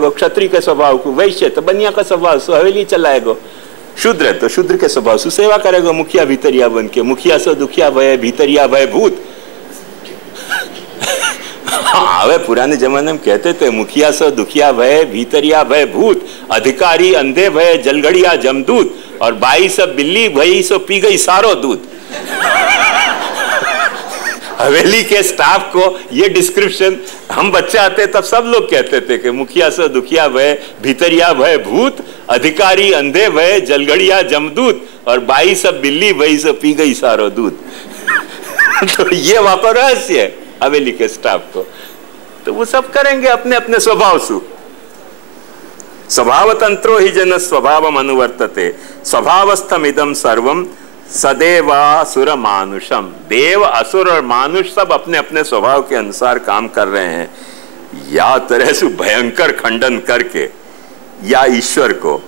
करेगो क्षत्रिय के स्वभाव को, वैश्य तो बनिया का स्वभाव सो हवेली चलाएगो, शूद्र है तो शूद्र के स्वभाव सु सेवा करेगो, मुखिया भीतरिया बन के, मुखिया सो दुखिया भय भीतरिया भय भूत। हाँ, वे पुराने जमाने में कहते थे मुखिया सो दुखिया भय भीतरिया भय भूत, अधिकारी अंधे भय जलगड़िया जमदूत, और बाई सब बिल्ली भई सो पी गई सारो दूध। हवेली के स्टाफ को ये डिस्क्रिप्शन, हम बच्चे आते तब सब लोग कहते थे कि मुखिया से दुखिया भय भीतरिया भय भूत, अधिकारी अंधे भय जलगड़िया जमदूत, और बाई सब बिल्ली भई से पी गई सारो दूध। तो ये वहां पर रहस्य है हवेली के स्टाफ को। तो वो सब करेंगे अपने अपने स्वभाव से। स्वभाव तंत्रो ही जन स्वभावम अनुवर्तते, स्वभावस्थम इदम सर्वम सदेवासुर मानुषम। देव असुर और मानुष सब अपने अपने स्वभाव के अनुसार काम कर रहे हैं, या तरह से भयंकर खंडन करके या ईश्वर को।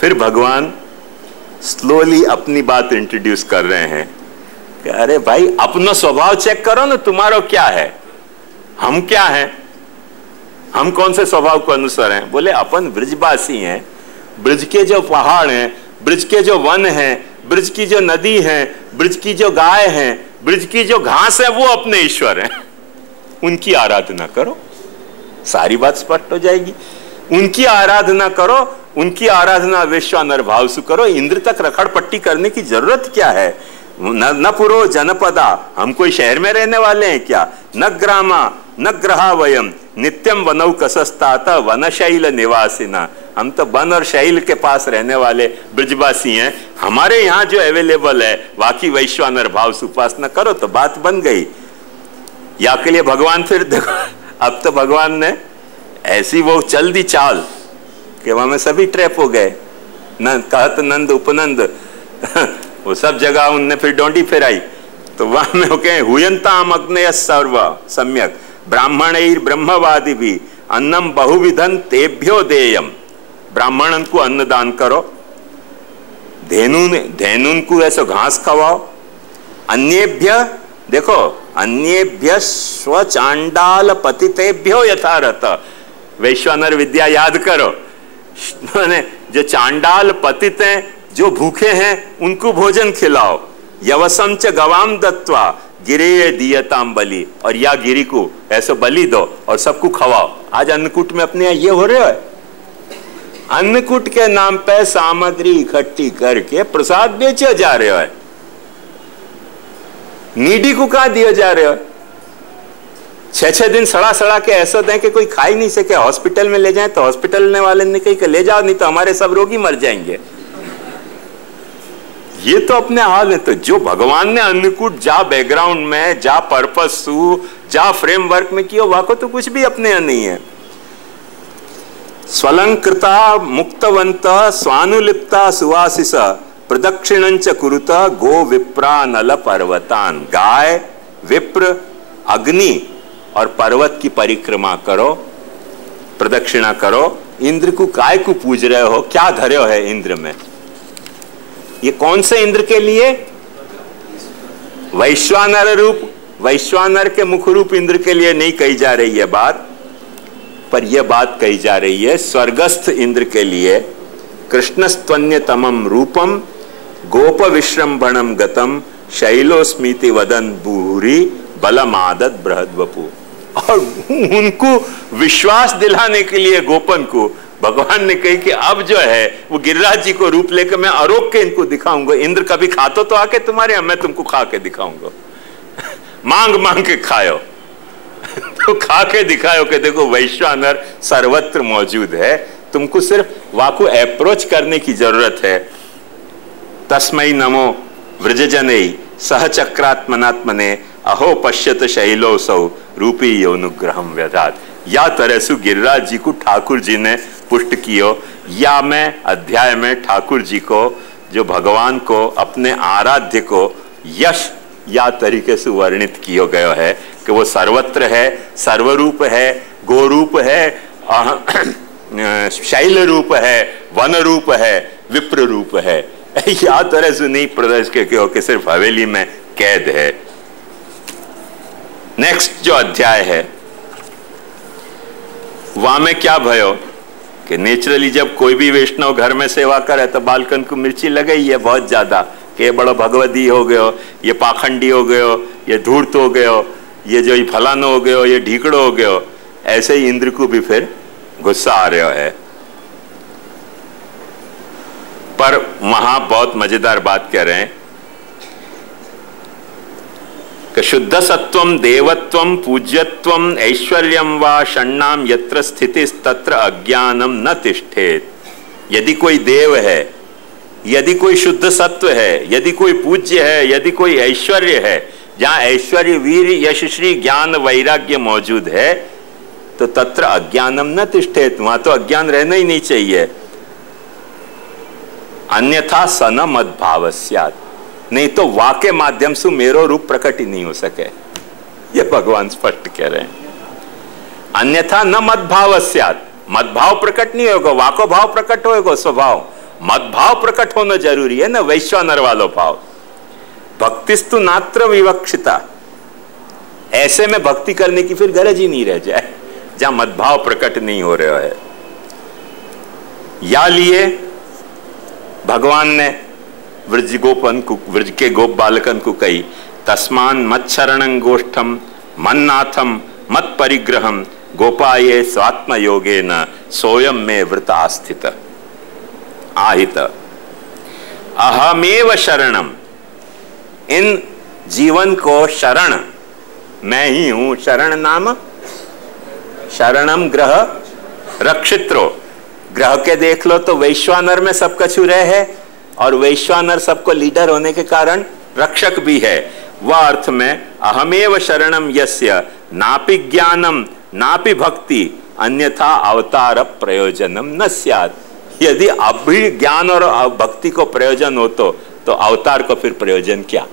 फिर भगवान स्लोली अपनी बात इंट्रोड्यूस कर रहे हैं कि अरे भाई अपना स्वभाव चेक करो ना, तुम्हारा क्या है, हम क्या हैं, हम कौन से स्वभाव को अनुसार हैं। बोले अपन ब्रजवासी हैं, ब्रज के जो पहाड़ हैं, ब्रज के जो वन हैं, ब्रज की जो नदी है, ब्रज की जो गाय है, ब्रज की जो घास है, वो अपने ईश्वर हैं, उनकी आराधना करो, सारी बात स्पष्ट हो जाएगी। उनकी आराधना करो, उनकी आराधना वैश्वानर भाव से करो। इंद्र तक रखड़ पट्टी करने की जरूरत क्या है। न पुरो जनपदा, हम कोई शहर में रहने वाले हैं क्या। न ग्रामा न ग्रहा वयम नित्यम वनौ कसस्तात वनशैल निवासिना, हम तो वन और शैल के पास रहने वाले ब्रजवासी हैं। हमारे यहाँ जो अवेलेबल है बाकी वैश्वानर भाव से उपासना करो, तो बात बन गई। या के लिए भगवान फिर देखो, अब तो भगवान ने ऐसी वो चल दी चाल कि वहां में सभी ट्रैप हो गए। कहत नंद उपनंद वो सब जगह उनने फिर डोंडी फिराई। तो वहां में ओके हुयंताम अग्नय सर्व सम्यक ब्राह्मणैर ब्रह्मवादी भी अन्नम बहुविधन तेभ्यो देयम। ब्राह्मणन को अन्न दान करो, धेनुन को ऐसा घास खवाओ। अन्येभ्य देखो, अन्येभ्य स्वचांडाल पतितेभ्यो यथारथ। वैश्वानर विद्या याद करो, जो चांडाल पतित हैं, जो भूखे हैं, उनको भोजन खिलाओ। यवसम च गवाम दत्वा गिरे दियताम बलि, और या गिरी को ऐसे बलि दो और सबको खवाओ। आज अन्नकूट में अपने ये हो रहे हो, अन्नकूट के नाम पे सामग्री इकट्ठी करके प्रसाद बेचे जा रहे हो। नीडी को कहा दिया जा रहे हो। 6-6 दिन सड़ा सड़ा के ऐसा दें कि कोई खा ही नहीं सके। हॉस्पिटल में ले जाए तो हॉस्पिटल वाले ने कही कि ले जाओ, नहीं तो हमारे सब रोगी मर जाएंगे। ये तो अपने हाल है। तो जो भगवान ने अन्नकूट जा बैकग्राउंड में, जा पर्पस सु, जा फ्रेमवर्क में किया, वहां को तो कुछ भी अपने यहाँ नहीं है। स्वलंकृता मुक्तवंत स्वानुलिप्ता सुवासिस प्रदक्षिणंच कुरुत गो विप्रा नल पर्वतान। गाय, विप्र, अग्नि और पर्वत की परिक्रमा करो, प्रदक्षिणा करो। इंद्र को काय को पूज रहे हो, क्या धरे हो है इंद्र में। ये कौन से इंद्र के लिए? वैश्वानर रूप, वैश्वानर के मुख रूप इंद्र के लिए नहीं कही जा रही है बात, पर यह बात कही जा रही है स्वर्गस्थ इंद्र के लिए। कृष्णस्त्वन्यतमम रूपम गोप विश्रम्भणम गतम शैलोस्मीति वदन भूरी बलमादत बृहद्वपु। और उनको विश्वास दिलाने के लिए गोपन को भगवान ने कही कि अब जो है वो गिरिराज जी को रूप लेकर मैं आरोप के इनको दिखाऊंगा। इंद्र कभी खातो तो आके तुम्हारे, मैं तुमको खा के दिखाऊंगा। मांग मांग के खाओ तो खा के दिखाओ कि देखो वैश्वानर सर्वत्र मौजूद है, तुमको सिर्फ वाको अप्रोच करने की जरूरत है। तस्मै नमो व्रजजनै सहचक्रात्मनात्मने अहो पश्यत शैलोसौ रूपी योनुग्रहम व्यधात। या तरह से गिरिराज जी को ठाकुर जी ने पुष्ट कियो। या में अध्याय में ठाकुर जी को, जो भगवान को, अपने आराध्य को यश या तरीके से वर्णित किया गया है कि वो सर्वत्र है, सर्वरूप है, गोरूप है, शैल रूप है, वन रूप है, विप्र रूप है। या तरह से नहीं प्रदर्श के कि सिर्फ हवेली में कैद है। नेक्स्ट जो अध्याय है वहां में क्या भयो कि नेचुरली जब कोई भी वैष्णव घर में सेवा करे तो बालकन को मिर्ची लगे ही है बहुत ज्यादा कि ये बड़ो भगवती हो गयो, ये पाखंडी हो गयो, ये धूर्त हो गयो, ये जो फलानो हो गयो, ये ढीकड़ो हो गयो। ऐसे ही इंद्र को भी फिर गुस्सा आ रहा है। पर वहां बहुत मजेदार बात कह रहे हैं कि शुद्ध सत्वम देवत्वम पूज्यत्वम ऐश्वर्यम वा षण्णाम यत्र स्थितिस् तत्र अज्ञानम न तिष्ठेत। यदि कोई देव है, यदि कोई शुद्ध सत्व है, यदि कोई पूज्य है, यदि कोई ऐश्वर्य है, जहां ऐश्वर्य वीर यश श्री ज्ञान वैराग्य मौजूद है तो तत्र अज्ञानम न तिष्ठेत, वहां तो अज्ञान रहना ही नहीं चाहिए। अन्यथा सन मद भाव स्यात्, नहीं तो वा के माध्यम से मेरो रूप प्रकट ही नहीं हो सके, ये भगवान स्पष्ट कह रहे हैं। अन्यथा न मद भाव स्यात्, मद भाव प्रकट नहीं होगा, वा को भाव प्रकट होगा स्वभाव, मद भाव प्रकट होना जरूरी है ना, वैश्वानर वालो भाव। भक्तिस्तु नात्र विवक्षिता, ऐसे में भक्ति करने की फिर गरज ही नहीं रह जाए जहां मदभाव प्रकट नहीं हो रहा है। या लिए भगवान ने व्रज के गोप बालकन को कही, तस्मान मत शरणं गोष्ठम मन्नाथम मत परिग्रहम गोपाये स्वात्म योगे न सोयम में व्रत आस्थित आहित। अहमेव शरणम, इन जीवन को शरण मैं ही हूं। शरण नाम शरणम ग्रह रक्षित्रो, ग्रह के देख लो तो वैश्वानर में सब कछु रह है और वैश्वानर सबको लीडर होने के कारण रक्षक भी है। वह अर्थ में अहमेव शरणम यस्य नापि ज्ञानम नापि भक्ति अन्यथा अवतार प्रयोजनम न स्यात्। यदि अभी ज्ञान और भक्ति को प्रयोजन हो तो अवतार को फिर प्रयोजन क्या?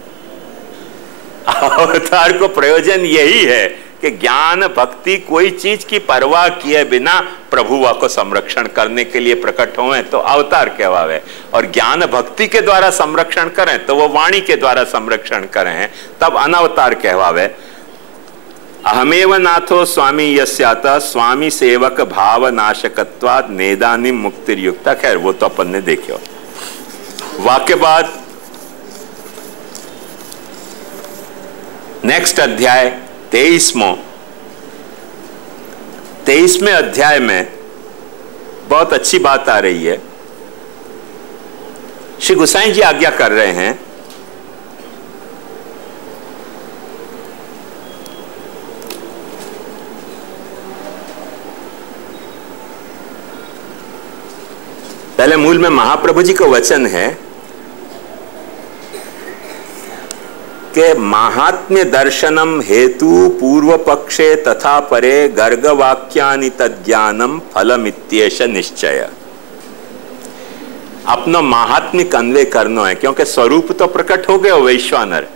अवतार को प्रयोजन यही है कि ज्ञान भक्ति कोई चीज की परवाह किए बिना प्रभुवा को संरक्षण करने के लिए प्रकट हुए तो अवतार कहवावे, और ज्ञान भक्ति के द्वारा संरक्षण करें तो वो वाणी के द्वारा संरक्षण करें तब अनवतार कहवावे। अहमेव नाथो स्वामी यस्यात स्वामी सेवक भाव नाशकत्वाद नेदानी मुक्तिर्युक्ता। खैर वो तो अपन ने देखो। वाक्य बाद नेक्स्ट अध्याय 23वें अध्याय में बहुत अच्छी बात आ रही है। श्री गोसाई जी आज्ञा कर रहे हैं, पहले मूल में महाप्रभु जी का वचन है कि महात्म्य दर्शनम हेतु पूर्व पक्षे तथा परे गर्ग वाक्यानि तज्ञानम फलमित्येष निश्चय। अपना महात्म्य कन्वे करना है, क्योंकि स्वरूप तो प्रकट हो गए वैश्वानर,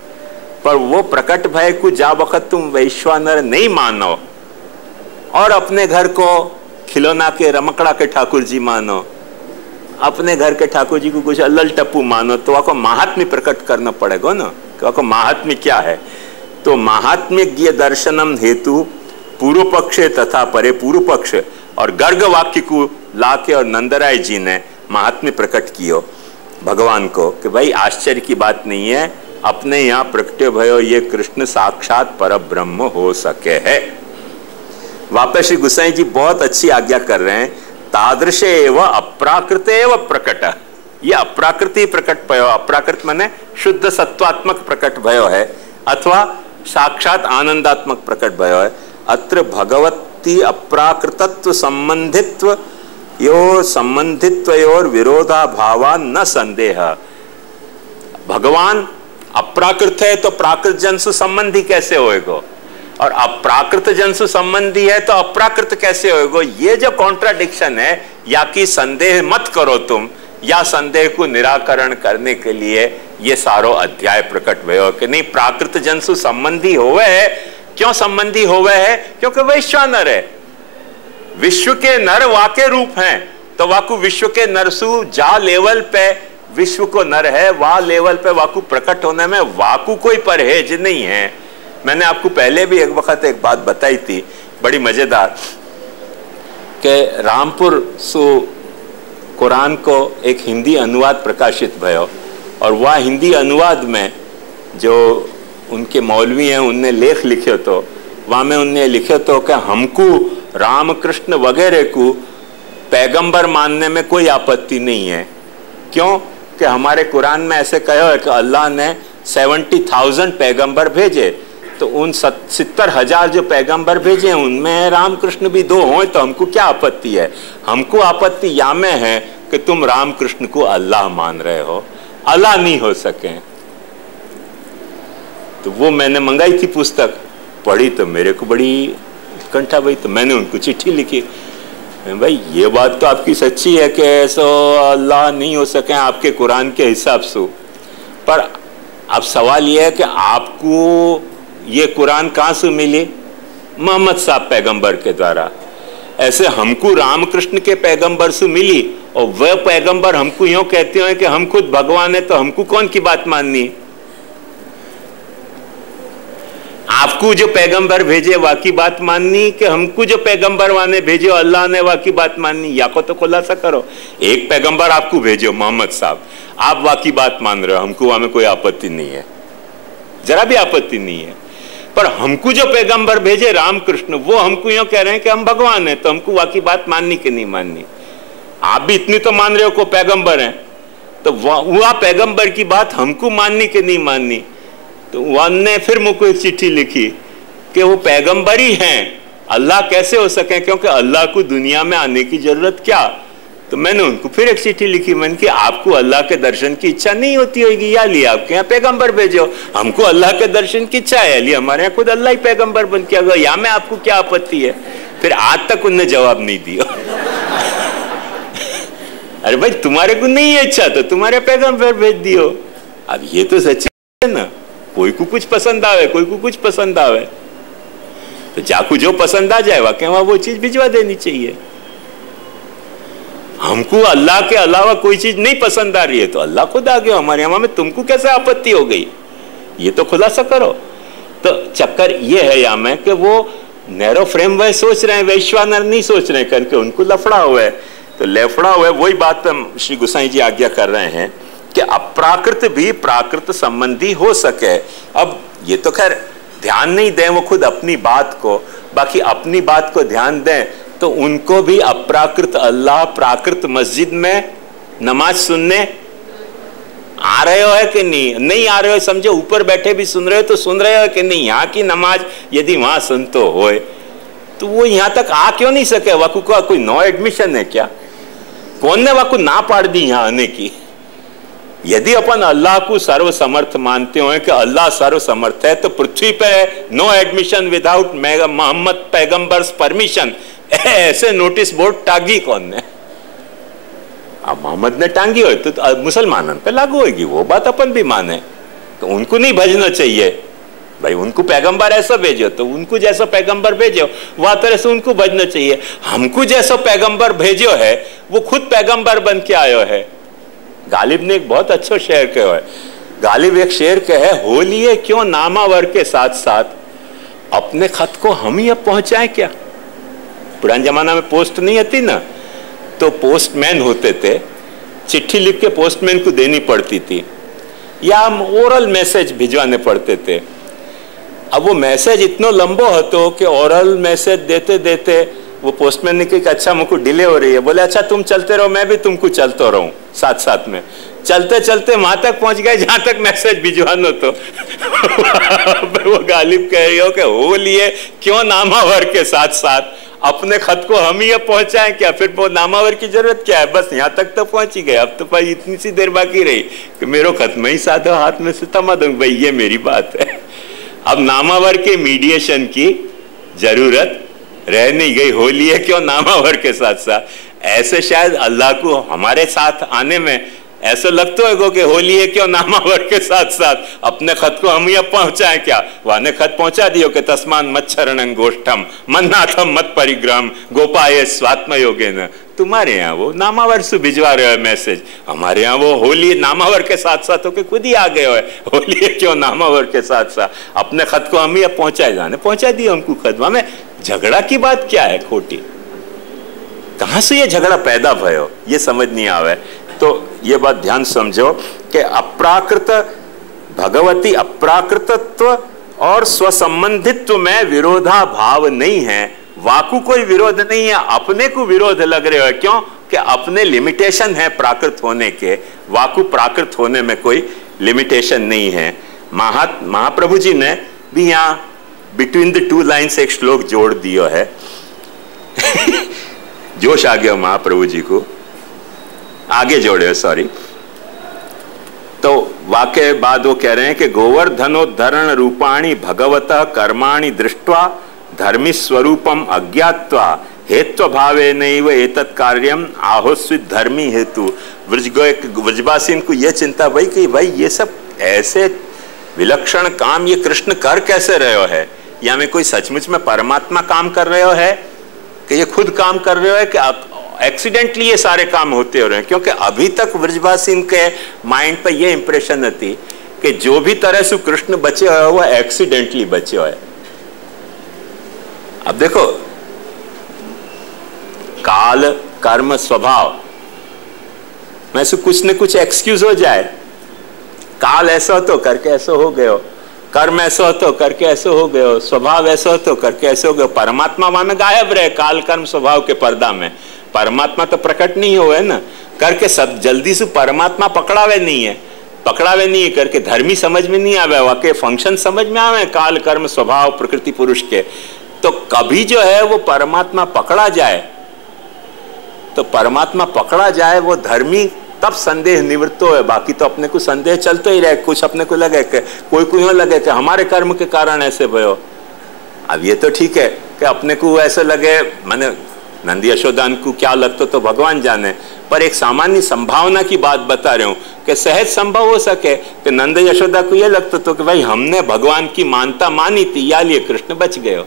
पर वो प्रकट भय को जा वक्त तुम वैश्वानर नहीं मानो और अपने घर को खिलौना के रमकड़ा के ठाकुर जी मानो, अपने घर के ठाकुर जी को कुछ अल्लल टप्पू मानो, तो आपको महात्म्य प्रकट करना पड़ेगा ना। आपको महात्म्य क्या है? तो महात्म्य दर्शनम हेतु पूर्व पक्ष तथा परे, पूर्व पक्ष और गर्ग वाक्य को लाके और नंदराय जी ने महात्म्य प्रकट कियो भगवान को कि भाई आश्चर्य की बात नहीं है, अपने यहाँ प्रकटे भयो ये कृष्ण साक्षात परब्रह्म हो सके है। वापस श्री गोसाई जी बहुत अच्छी आज्ञा कर रहे हैं, तादृश एव अप्राकृत एव प्रकट। ये अप्राकृति प्रकट भयो, अप्राकृत माने शुद्ध सत्वात्मक प्रकट भयो है अथवा साक्षात आनंदात्मक प्रकट भयो है। अत्र भगवती अप्राकृतत्व संबंधित्व यो संबंधित्वयोर विरोधा भावा न संदेह। भगवान अप्राकृत है तो प्राकृत जन से संबंधी कैसे होएगा, और अप्राकृत जन से संबंधी है तो अप्राकृत कैसे होएगा? ये जो कॉन्ट्राडिक्शन है, या कि संदेह मत करो तुम, या संदेह को निराकरण करने के लिए ये सारो अध्याय प्रकट भयो कि नहीं प्राकृत जन से संबंधी होवे है। क्यों संबंधी होवे है? क्योंकि वैश्वानर है, विश्व के नर वाके रूप हैं, तो वाकु विश्व के नरसु जा लेवल पे विश्व को नर है, वह लेवल पे वाकु प्रकट होने में वाकु कोई परहेज नहीं है। मैंने आपको पहले भी एक वक्त एक बात बताई थी बड़ी मजेदार કે रामपुर सु कुरान को एक हिंदी अनुवाद प्रकाशित भयो और वह हिंदी अनुवाद में जो उनके मौलवी हैं उनने लेख लिखे तो वहाँ में उनने लिखे तो कि हमको रामकृष्ण वगैरह को पैगंबर मानने में कोई आपत्ति नहीं है। क्यों? कि हमारे कुरान में ऐसे कहा है कि अल्लाह ने 70,000 पैगंबर भेजे, तो उन 70,000 जो पैगंबर भेजे हैं उनमें रामकृष्ण भी 2 हों तो हमको क्या आपत्ति है। हमको आपत्ति या में है कि तुम रामकृष्ण को अल्लाह मान रहे हो, अल्लाह नहीं हो सके। तो वो मैंने मंगाई थी पुस्तक, पढ़ी तो मेरे को बड़ी कंठा भाई, तो मैंने उनको चिट्ठी लिखी, भाई ये बात तो आपकी सच्ची है कि ऐसा अल्लाह नहीं हो सके आपके कुरान के हिसाब से, पर अब सवाल यह है कि आपको ये कुरान कहाँ से मिली? मोहम्मद साहब पैगंबर के द्वारा। ऐसे हमको रामकृष्ण के पैगंबर से मिली और वह पैगंबर हमको यूं कहते हैं कि हम खुद भगवान है, तो हमको कौन की बात माननी? आपको जो पैगंबर भेजे वाकी बात माननी कि हमको जो पैगंबर वाने भेजे अल्लाह ने वाकी बात माननी? या को तो खुलासा करो। एक पैगंबर आपको भेजो मोहम्मद साहब, आप वाकी बात मान रहे हो, हमको वहां में कोई आपत्ति नहीं है, जरा भी आपत्ति नहीं है। पर हमको जो पैगंबर भेजे रामकृष्ण, वो हमको यूं कह रहे हैं कि हम भगवान हैं, तो हमको वाकी बात माननी कि नहीं माननी? आप भी इतनी तो मान रहे हो को पैगंबर हैं, तो वह पैगंबर की बात हमको माननी कि नहीं माननी? तो वन ने फिर मुझको एक चिट्ठी लिखी कि वो पैगंबर ही हैं, अल्लाह कैसे हो सके, क्योंकि अल्लाह को दुनिया में आने की जरूरत क्या? तो मैंने उनको फिर एक चिट्ठी लिखी, मैंने कि आपको अल्लाह के दर्शन की इच्छा नहीं होती होगी, या लिए आपके यहाँ पैगंबर भेजो, हमको अल्लाह के दर्शन की इच्छा है, लिए हमारे यहाँ खुद अल्लाह ही पैगंबर बन के आ, या में आपको क्या आपत्ति है? फिर आज तक उनने जवाब नहीं दिया। अरे भाई तुम्हारे को नहीं है इच्छा तो तुम्हारे पैगंबर भेज दियो। अब ये तो सच्ची है ना, कोई को कुछ पसंद आवे, कोई को कुछ पसंद आवे, तो जाकू जो पसंद आ जाए वाकई वहां वो चीज भिजवा देनी चाहिए। हमको अल्लाह के अलावा कोई चीज नहीं पसंद आ रही है तो अल्लाह खुद आ गया हमारे यहाँ में, तुमको कैसे आपत्ति हो गई? ये तो खुलासा करो। तो चक्कर ये है यहाँ में कि वो नैरो फ्रेम वह सोच रहे हैं, वैश्वानर नहीं सोच रहे हैं, करके उनको लफड़ा हुआ है। तो लफड़ा हुआ है, वही बात श्री गोसाई जी आज्ञा कर रहे हैं कि अप्राकृत भी प्राकृत संबंधी हो सके। अब ये तो खैर ध्यान नहीं दें वो खुद अपनी बात को, बाकी अपनी बात को ध्यान दें तो उनको भी अप्राकृत अल्लाह प्राकृत मस्जिद में नमाज सुनने आ रहे हो है कि नहीं? नहीं आ रहे हो समझो, ऊपर बैठे भी सुन रहे हो तो सुन रहे हो कि नहीं? यहाँ की नमाज यदि वहां सुनते होए तो वो यहाँ तक आ क्यों नहीं सके? वाकू का कोई नो एडमिशन है क्या? कौन ने वाकू ना पाड़ दी यहाँ आने की? यदि अपन अल्लाह को सर्व समर्थ मानते हो कि अल्लाह सर्व समर्थ है, तो पृथ्वी पे नो एडमिशन विदाउट मोहम्मद पैगंबर्स परमिशन, ऐसे नोटिस बोर्ड टांगी कौन ने? अब मोहम्मद ने टांगी हो तो मुसलमानों पे लागू होगी, वो बात अपन भी माने। तो उनको नहीं भेजना चाहिए भाई, उनको पैगंबर ऐसा भेजो तो उनको जैसा पैगंबर भेजो वह तरह से उनको भेजना चाहिए। हमको जैसा पैगंबर भेजो है वो खुद पैगंबर बन के आयो है। गालिब ने एक बहुत अच्छा शेर कहा है, गालिब एक शेर कहे, होलिए क्यों नामावर के साथ साथ अपने खत को हम ही अब पहुंचाएं क्या? पुराने जमाना में पोस्ट नहीं आती ना, तो पोस्टमैन होते थे, चिट्ठी लिख के पोस्टमैन को देनी पड़ती थी या हम ओरल मैसेज भिजवाने पड़ते थे। अब वो मैसेज इतना लंबो હતો कि ओरल मैसेज देते देते वो पोस्टमैन ने कहा अच्छा मुझको डिले हो रही है, बोले अच्छा तुम चलते रहो मैं भी तुमको चलता रहूं साथ साथ में। चलते चलते वहां तक पहुंच गए जहां तक मैसेज भिजवाना तो वो गालिब कह रही हो कि हो लिए क्यों नामावर के साथ साथ अपने खत को हम ही अब पहुंचाएं क्या? फिर वो नामावर की जरूरत क्या है? बस यहाँ तक तो पहुंच ही गए, अब तो भाई इतनी सी देर बाकी रही कि मेरो खत में ही साधा हाथ में से थमा दूं, भाई ये मेरी बात है। अब नामावर के मीडिएशन की जरूरत रह नहीं गई, हो लिए क्यों नामावर के साथ साथ। ऐसे शायद अल्लाह को हमारे साथ आने में ऐसा लगता है कि हो लिए क्यों नामावर के साथ साथ अपने खत को हम ही अब पहुंचाएं क्या? वाने खत पहुंचा दियो कि तस्मान मच्छरणं गोष्ठम मन्नाथम मत परिग्रम गोपाये स्वात्म योगेन। तुम्हारे यहाँ वो नामावर से भिजवा रहे हो मैसेज, हमारे यहाँ वो होली नामावर के साथ साथ होके खुद ही आ गए हो, होली क्यों नामावर के साथ साथ अपने खत को हम ही अब पहुंचाए जाने पहुंचा दिए हमको खत। में झगड़ा की बात क्या है खोटी? कहां से ये झगड़ा पैदा भयो ये समझ नहीं आवे। तो ये बात ध्यान समझो कि अप्राकृत भगवती अप्राकृतत्व और स्वसंबंधित्व में विरोधाभाव नहीं है। वाकु कोई विरोध नहीं है, अपने को विरोध लग रहे हो। क्यों कि अपने लिमिटेशन है प्राकृत होने के, वाकु प्राकृत होने में कोई लिमिटेशन नहीं है। महाप्रभु जी ने भी यहां बिटवीन द टू लाइन्स एक श्लोक जोड़ दिया है। जोश आ गया महाप्रभु जी को, आगे जोड़े सॉरी। तो वाक्य बाद वो कह रहे हैं कि गोवर्धनोद्धरण रूपाणी भगवतः कर्माणि दृष्ट्वा धर्मी स्वरूपम अज्ञात्वा हेत्व भावे नैव एतत् कार्यम आहोस्वित धर्मी हेतु। व्रजवासी को यह चिंता भाई कि भाई ये सब ऐसे विलक्षण काम ये कृष्ण कर कैसे रहे हो है, या में कोई सचमुच में परमात्मा काम कर रहे हो है कि ये खुद काम कर रहे हो है कि आप एक्सीडेंटली ये सारे काम होते हो रहे हैं। क्योंकि अभी तक व्रजवासी के माइंड पे ये इंप्रेशन थी कि जो भी तरह से कृष्ण बचे हुए वो एक्सीडेंटली बचे हुए। अब देखो काल कर्म स्वभाव में से कुछ न कुछ एक्सक्यूज हो जाए। काल ऐसा हो तो करके ऐसा हो गए, कर्म ऐसा हो तो करके ऐसे हो गए, स्वभाव ऐसा हो तो करके ऐसे हो गए। परमात्मा वहां में गायब रहे काल कर्म स्वभाव के पर्दा में, परमात्मा तो प्रकट नहीं हुए ना। करके सब जल्दी से परमात्मा पकड़ावे नहीं है करके धर्मी समझ में नहीं आवे, वाकई फंक्शन समझ में आवे काल कर्म स्वभाव प्रकृति पुरुष के। तो कभी जो है वो परमात्मा पकड़ा जाए, तो परमात्मा पकड़ा जाए वो धर्मी तब संदेह निवृत्त हो है। बाकी तो अपने को संदेह चलते ही रहे, कुछ अपने को लगे कि कोई यूं लगे कि हमारे कर्म के कारण ऐसे भयो। अब ये तो ठीक है कि अपने को ऐसे लगे, माने नंदी यशोदान को क्या लगता तो भगवान जाने, पर एक सामान्य संभावना की बात बता रहे हूं कि सहज संभव हो सके कि नंद यशोदा को यह लगता तो कि भाई हमने भगवान की मानता मानी थी, या लिए कृष्ण बच गए।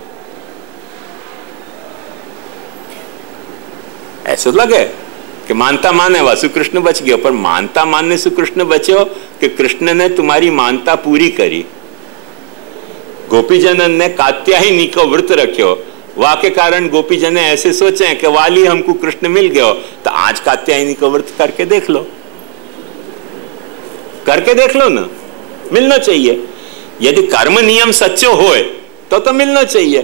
ऐसे लगे कि मानता माने वासु कृष्ण बच गए, पर मानता मानने से कृष्ण बचे हो कि कृष्ण ने तुम्हारी मानता पूरी करी। गोपीजनन ने कात्यायनी को व्रत रखो, वाह के कारण गोपीजन ऐसे सोचे कि वाली हमको कृष्ण मिल गयो, तो आज कात्यायनी को व्रत करके देख लो ना, मिलना चाहिए। यदि कर्म नियम सच्चो होए तो मिलना चाहिए।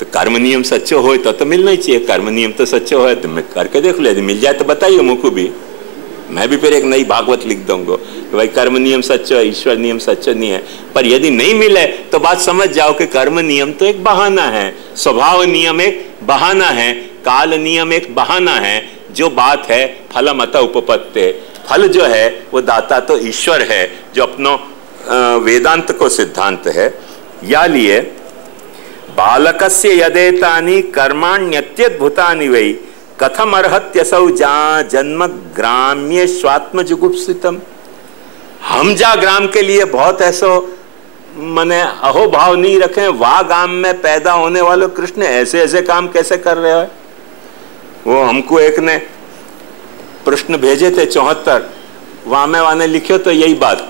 तो कर्म नियम सच्चो होए तो मिलना ही चाहिए। कर्म नियम तो सच्चो होए तो मैं करके देख लो, यदि मिल जाए तो बताइए मुझको भी, मैं भी फिर एक नई भागवत लिख दूंगा कि भाई कर्म नियम सच्चो है, ईश्वर नियम सच्चो नहीं है। पर यदि नहीं मिले तो बात समझ जाओ कि कर्म नियम तो एक बहाना है, स्वभाव नियम एक बहाना है, काल नियम एक बहाना है। जो बात है फलमत उपपत्ते, फल जो है वो दाता तो ईश्वर है, जो अपनो वेदांत को सिद्धांत है। या लिए बालकस्य यदेतानि कर्माण्यत्यद्भुतानि वै कथम अर्हत्यसौ जन्म ग्राम्य स्वात्म जुगुप्सितम। हम जा ग्राम के लिए बहुत ऐसो मने अहो भाव नहीं रखे, वाह गांव में पैदा होने वाले कृष्ण ऐसे ऐसे काम कैसे कर रहे हो। वो हमको एक ने प्रश्न भेजे थे 74, वामे वाने लिखो तो यही बात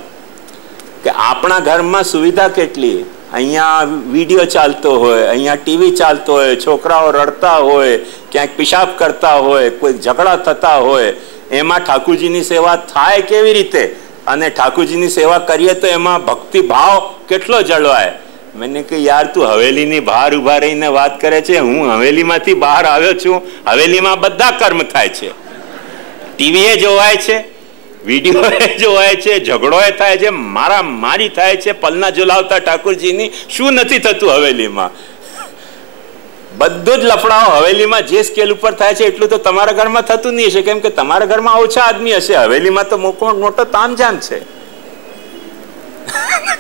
कि अपना घर में सुविधा केटली, अहिया वीडियो चालतो होय, अहिया टीवी चालतो होय, छोकराओ रड़ता होय, क्यांक पिशाब करता होय, कोई झगड़ा थता होय, एमा ठाकुरजीनी सेवा थाय केवी रीते, अने ठाकुरजीनी सेवा करिए तो एमा भक्ति भाव केटलो जळवाय। मैंने कही यार तू हवेलीनी बहार उभा रहीने बात करे छे, हूँ हवेलीमांथी बहार आव्यो छुं, हवेलीमां बधा कर्म थाय छे, टीवीए जोवाय छे, वीडियो जोवाय छे, झगड़ो थाय छे, मारा मारी थाय छे, पलना झुलावता ठाकुरजीनी शुं नथी थतुं हवेलीमां। बधुं ज लफड़ाओ हवेलीमां जे स्केल उपर थाय छे एटલું तो तमारा घरमां थतुं नहीं हशे, केम के तमारा घरमां ओछा आदमी हशे, हवेलीमां तो मोटो तामझाम छे।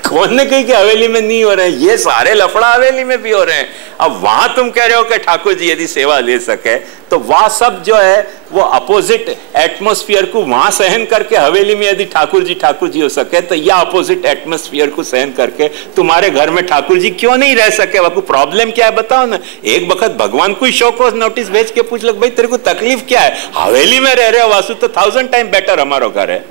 कौन ने कही कि हवेली में नहीं हो रहे हैं? ये सारे लफड़ा हवेली में भी हो रहे हैं। अब वहां तुम कह रहे हो कि ठाकुर जी यदि सेवा ले सके, तो वह सब जो है वो अपोजिट एटमॉस्फेयर को वहां सहन करके हवेली में यदि ठाकुर जी हो सके, तो यह अपोजिट एटमॉस्फेयर को सहन करके तुम्हारे घर में ठाकुर जी क्यों नहीं रह सके? आपको प्रॉब्लम क्या है बताओ ना। एक वक्त भगवान को शो को नोटिस भेज के पूछ लो भाई तेरे को तकलीफ क्या है? हवेली में रह रहे हो वासु, तो 1000 टाइम बेटर हमारा घर है।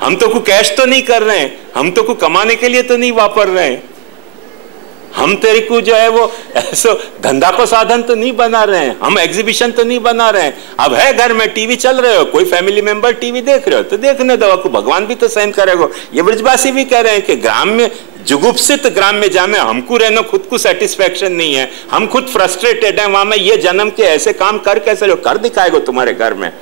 हम तो को कैश तो नहीं कर रहे हैं, हम तो को कमाने के लिए तो नहीं वापर रहे हैं, हम तेरे को जो है वो ऐसा धंधा को साधन तो नहीं बना रहे हैं, हम एग्जीबिशन तो नहीं बना रहे हैं। अब है घर में टीवी चल रहे हो, कोई फैमिली मेंबर टीवी देख रहे हो तो देखने दो, को भगवान भी तो सहन करेगा। ये ब्रजवासी भी कह रहे हैं कि ग्राम में जुगुप्सित ग्राम में जामे हमको रहना खुद को सेटिस्फैक्शन नहीं है, हम खुद फ्रस्ट्रेटेड हैं, वहां में ये जन्म के ऐसे काम कर कैसे रहे हो, कर दिखाएगा तुम्हारे घर में।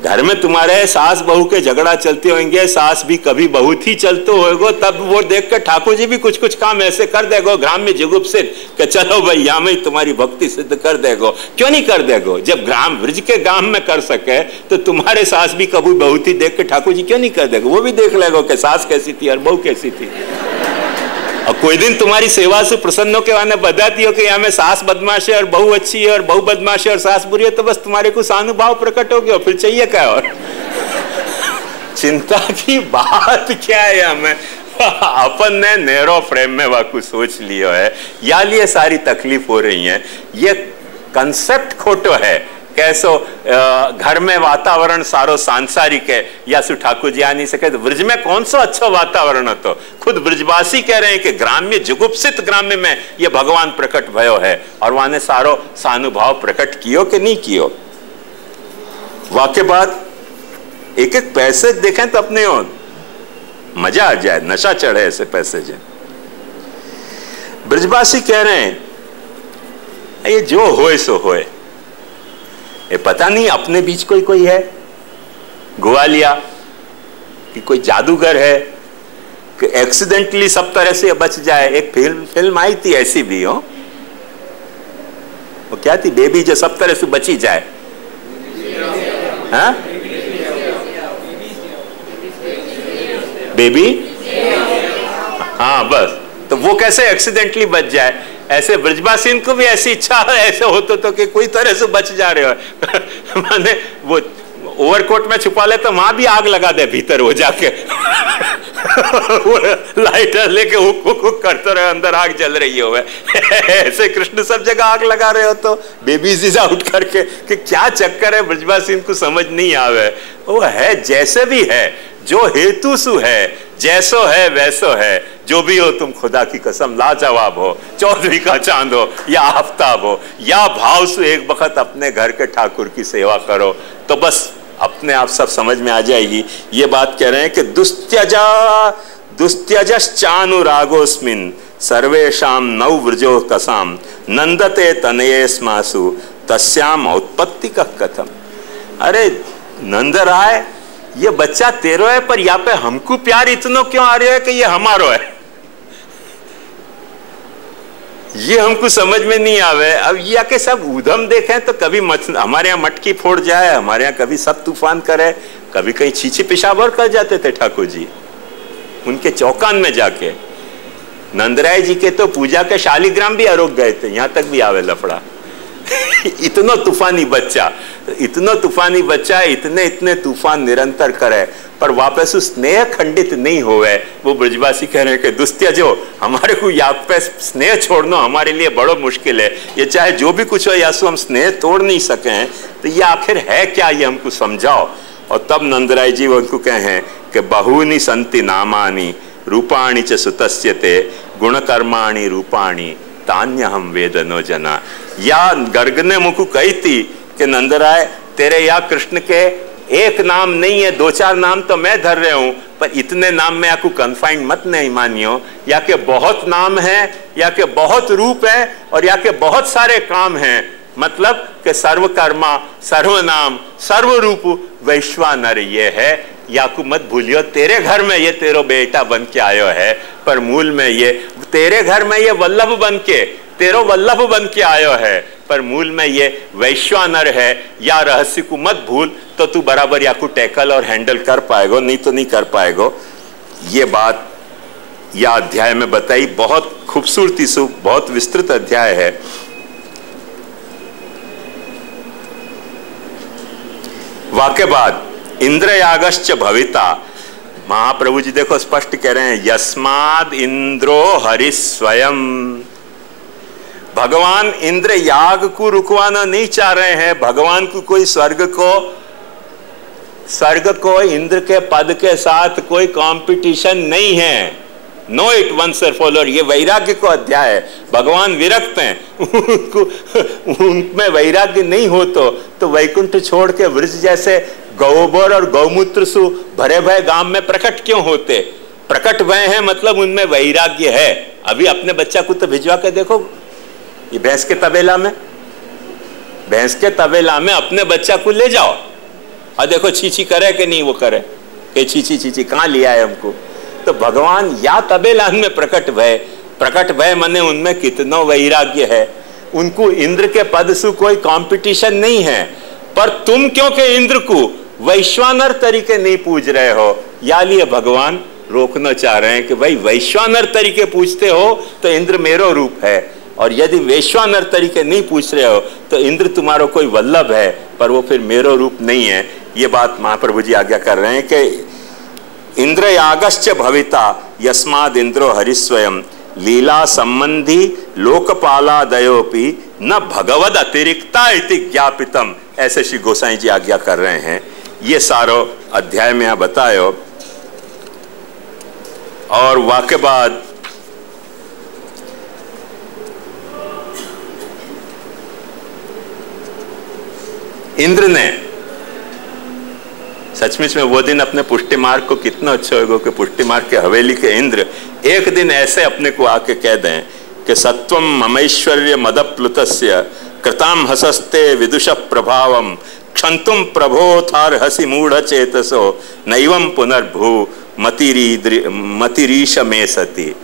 घर में तुम्हारे सास बहू के झगड़ा चलते होंगे, सास भी कभी बहुत ही चलते होगा, तब वो देख कर ठाकुर जी भी कुछ कुछ काम ऐसे कर देगो ग्राम में जुगुप्सित कि चलो भाई यहाँ में तुम्हारी भक्ति सिद्ध कर देगो। क्यों नहीं कर देगो? जब ग्राम ब्रज के ग्राम में कर सके तो तुम्हारे सास भी कभी बहुत ही देख के ठाकुर जी क्यों नहीं कर देगो? वो भी देख लेगो कि सास कैसी थी और बहू कैसी थी। और कोई दिन तुम्हारी सेवा से प्रसन्न होकर आने बताती हो कि यहाँ में सास बदमाश है और बहू अच्छी है और बहू बदमाश है और सास बुरी है, तो बस तुम्हारे को सानुभाव प्रकट हो गया, फिर चाहिए क्या? और चिंता की बात क्या है? हमें अपन ने नैरो फ्रेम में वाकु सोच लियो है, या लिए सारी तकलीफ हो रही है। ये कंसेप्ट खोटो है। कैसो घर में वातावरण सारो सांसारिक है, या सु ठाकुर जी आ नहीं सके तो ब्रज में कौन सा अच्छा वातावरण हो? तो खुद ब्रजवासी कह रहे हैं कि ग्राम्य जुगुप्सित ग्राम्य में ये भगवान प्रकट भयो है, और वहां ने सारो सानुभाव प्रकट कियो कि नहीं कियो। वाके बाद एक एक पैसे देखें तो अपने और मजा आ जाए, नशा चढ़े ऐसे पैसे जो। ब्रजवासी कह रहे हैं ये जो होए सो होए, ये पता नहीं अपने बीच कोई है ग्वालिया कि कोई जादूगर है कि एक्सीडेंटली सब तरह से बच जाए। एक फिल्म आई थी ऐसी भी हो, वो क्या थी, बेबी जो सब तरह से बची जाए। हाँ बेबी, हाँ बस, तो वो कैसे एक्सीडेंटली बच जाए। ऐसे ब्रजवासी को भी ऐसी इच्छा है, ऐसे होते तो कि कोई तरह से बच जा रहे हो माने वो ओवरकोट में छुपा ले तो वहां भी आग लगा दे भीतर वो जाके वो लाइटर लेके हुक हुक हुक करते रहे, अंदर आग जल रही हो। ऐसे कृष्ण सब जगह आग लगा रहे हो तो बेबीज इज आउट करके कि क्या चक्कर है, ब्रजवासी इनको समझ नहीं आवे। वो है जैसे भी है, जो हेतु सु है, जैसो है वैसो है, जो भी हो तुम खुदा की कसम लाजवाब हो, चौधरी का चांद हो या आफ्ताब हो, या भाव से एक वक्त अपने घर के ठाकुर की सेवा करो तो बस अपने आप सब समझ में आ जाएगी। ये बात कह रहे हैं कि दुस्त्यजश्चानुरागोस्मिन् सर्वेषां नौ व्रजो कसाम नंदते तनये स्मासु तस्याम उत्पत्ति का कथम। अरे नंदराय, ये बच्चा तेरो है, पर यहाँ पे हमको प्यार इतना क्यों आ रहा है कि ये हमारो है? ये हमको समझ में नहीं आवे। अब ये आके सब उधम देखें तो कभी हमारे यहाँ मटकी फोड़ जाए, हमारे यहाँ कभी सब तूफान करे, कभी कहीं छीछी पेशाब और कर जाते थे ठाकुर जी उनके चौकान में जाके। नंदराय जी के तो पूजा के शालिग्राम भी आरोप गए थे, यहाँ तक भी आवे लफड़ा। इतना तूफानी बच्चा, इतना तूफानी बच्चा, इतने इतने तूफान निरंतर करे पर वापस उस स्नेह खंडित नहीं होवे। वो ब्रजवासी कह रहे हैं कि दुस्त्यजो, हमारे को यहाँ पे स्नेह छोड़ना हमारे लिए बड़ो मुश्किल है। ये चाहे जो भी कुछ हो, यासु हम स्नेह तोड़ नहीं सके हैं, तो ये आखिर है क्या, ये हमको समझाओ। और तब नंदराय जी उनको कहें कि बहूनि संति नामानि रूपाणि च सुतस्यते गुणकर्माणि रूपाणि तान्य हम वेदनो जना। या गर्ग ने मुझको कही थी कि नंदराय, तेरे या कृष्ण के एक नाम नहीं है, दो चार नाम तो मैं धर रहे हूं, पर इतने नाम में आपको कन्फाइंड मत नहीं मानियो। या के बहुत नाम है, या के बहुत रूप है, और या के बहुत सारे काम हैं। मतलब कि सर्वकर्मा, सर्वनाम, सर्वरूप वैश्वानर ये है। याकू मत भूलियो, तेरे घर में ये तेरो बेटा बन के आयो है, पर मूल में ये तेरे घर में ये वल्लभ बन के, तेरो वल्लभ बन के आयो है, पर मूल में ये वैश्वानर है। या रहस्य को मत भूल, तो तू बराबर याकू टैकल और हैंडल कर पाएगो, नहीं तो नहीं कर पाएगो। ये बात या अध्याय में बताई, बहुत खूबसूरती से, बहुत विस्तृत अध्याय है। वाके बाद इंद्रयागश्च भविता, महाप्रभु जी देखो स्पष्ट कह रहे हैं, यस्माद इंद्रो हरि स्वयं। भगवान इंद्र याग को रुकवाना नहीं चाह रहे हैं। भगवान को कोई स्वर्ग को इंद्र के पद के साथ कोई कंपटीशन नहीं है। No it once and for all. ये वैराग्य को अध्याय है। भगवान विरक्त हैं, उनमें वैराग्य नहीं हो तो वैकुंठ छोड़ के वृक्ष जैसे गोबर और गौमूत्र सु भरे भय गांव में प्रकट क्यों होते? प्रकट भय है मतलब उनमें वैराग्य है। अभी अपने बच्चा को तो भिजवा के देखो, ये भैंस के तबेला में अपने बच्चा को ले जाओ और देखो छीछी करे कि नहीं वो करे कि छीछी कहाँ लिया है हमको। तो भगवान या तबेलान में प्रकट भय मने उनमें कितना वैराग्य है। उनको इंद्र के पद से कोई कंपटीशन नहीं है, पर तुम क्योंकि इंद्र को वैश्वानर तरीके नहीं पूज रहे हो, या लिए भगवान रोकना चाह रहे हैं कि भाई वैश्वानर तरीके पूछते हो तो इंद्र मेरो रूप है, और यदि वैश्वानर तरीके नहीं पूछ रहे हो तो इंद्र तुम्हारा कोई वल्लभ है, पर वो फिर मेरो रूप नहीं है। ये बात महाप्रभु जी आज्ञा कर रहे हैं कि इंद्र यागश्च भविता यस्माद इंद्रो हरिस्वयं लीला संबंधी लोकपालादयोपि न भगवद अतिरिक्ता इति ज्ञापितम। ऐसे श्री गोसाई जी आज्ञा कर रहे हैं। ये सारो अध्याय में यहां बतायो। और वाके बाद इंद्र ने सचमुच में वो दिन अपने पुष्टि मार्ग को कितना अच्छा होगा कि पुष्टि मार्ग के हवेली के इंद्र एक दिन ऐसे अपने को आके कह दें कि सत्वम ममैश्वर्य मदप्लुतस्य कृताम हसस्ते विदुष प्रभावम क्षंतुम प्रभोथारहसि मूढ़ चेतसो नैवम पुनर्भू मतिरीश में सती।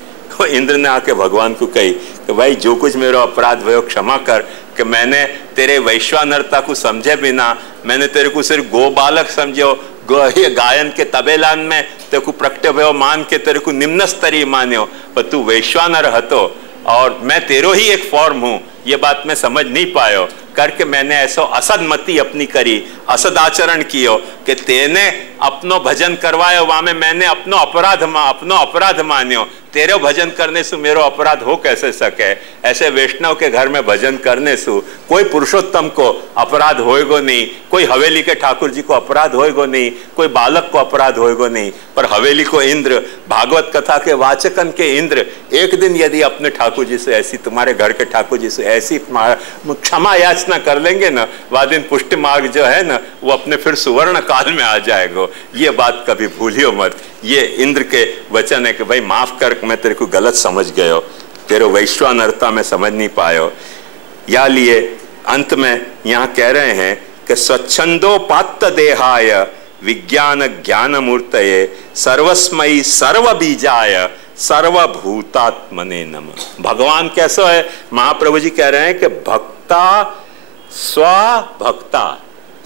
इंद्र ने आके भगवान को कही कि भाई जो कुछ मेरा अपराध भयो क्षमा कर, कि मैंने तेरे वैश्वानरता को समझे बिना मैंने तेरे को सिर्फ गो बालक समझो, गायन के तबेलान में तेरे को प्रकट भयो मान के तेरे को निम्न स्तरीय मान्यो, पर तू वैश्वानर हतो और मैं तेरो ही एक फॉर्म हूं, ये बात मैं समझ नहीं पायो करके मैंने ऐसो असदमति अपनी करी, असद आचरण कियो कि तेने अपनो भजन करवायो, वहां में मैंने अपनो अपराध मान्यो। तेरे भजन करने से मेरो अपराध हो कैसे सके? ऐसे वैष्णव के घर में भजन करने से कोई पुरुषोत्तम को अपराध होएगो नहीं, कोई हवेली के ठाकुर जी को अपराध होएगो नहीं, कोई बालक को अपराध होएगो नहीं, पर हवेली को इंद्र, भागवत कथा के वाचकन के इंद्र एक दिन यदि अपने ठाकुर जी से ऐसी, तुम्हारे घर के ठाकुर जी से ऐसी क्षमा याचना कर लेंगे ना, वह दिन पुष्टि मार्ग जो है ना वो अपने फिर सुवर्ण काल में आ जाएगा। ये बात कभी भूलियो मत। ये इंद्र के वचन है कि भाई माफ कर, मैं तेरे को गलत समझ गयो, तेरे वैश्वानरता में समझ नहीं पायो। या लिए अंत में यहां कह रहे हैं कि स्वच्छंदोपात्त देहाय विज्ञान ज्ञान मूर्तये सर्वस्मयी सर्वबीजाय सर्वभूतात्मने नमः। भगवान कैसा है? महाप्रभु जी कह रहे हैं कि भक्ता स्वभक्ता,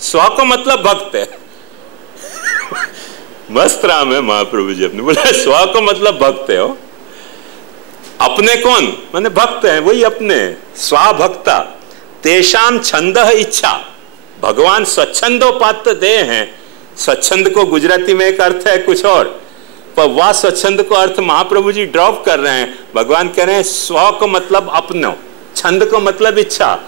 स्व को मतलब भक्त है। मस्त राम है महाप्रभु जी अपने बोला, स्व को मतलब भक्त है हो। अपने कौन माने भक्त है, वही अपने स्वभक्ता तेषाम छंदः इच्छा। भगवान स्वच्छंदोपात्त देह हैं। स्वच्छंद को गुजराती में एक अर्थ है कुछ और, पर वह स्वच्छंद को अर्थ महाप्रभु जी ड्रॉप कर रहे हैं। भगवान कह रहे हैं स्व को मतलब अपनो, छंद को मतलब इच्छा।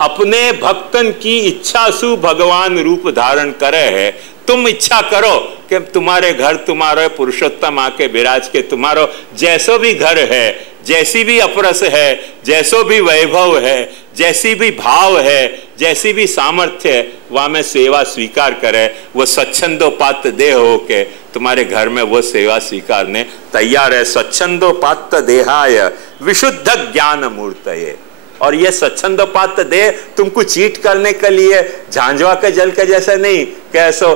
अपने भक्तन की इच्छा सु भगवान रूप धारण करे है। तुम इच्छा करो कि तुम्हारे घर तुम्हारे पुरुषोत्तम आके विराज के, तुम्हारो जैसो भी घर है, जैसी भी अपरस है, जैसो भी वैभव है, जैसी भी भाव है, जैसी भी सामर्थ्य है, वहां में सेवा स्वीकार करे। वो स्वच्छंदोपात्त देह हो के तुम्हारे घर में वो सेवा स्वीकारने तैयार है। स्वच्छंदोपात्त देहाय विशुद्ध ज्ञान मूर्तये। और ये स्वच्छंदोपात्त देह तुमको चीट करने के लिए झांझवा के जल के जैसे नहीं कैसो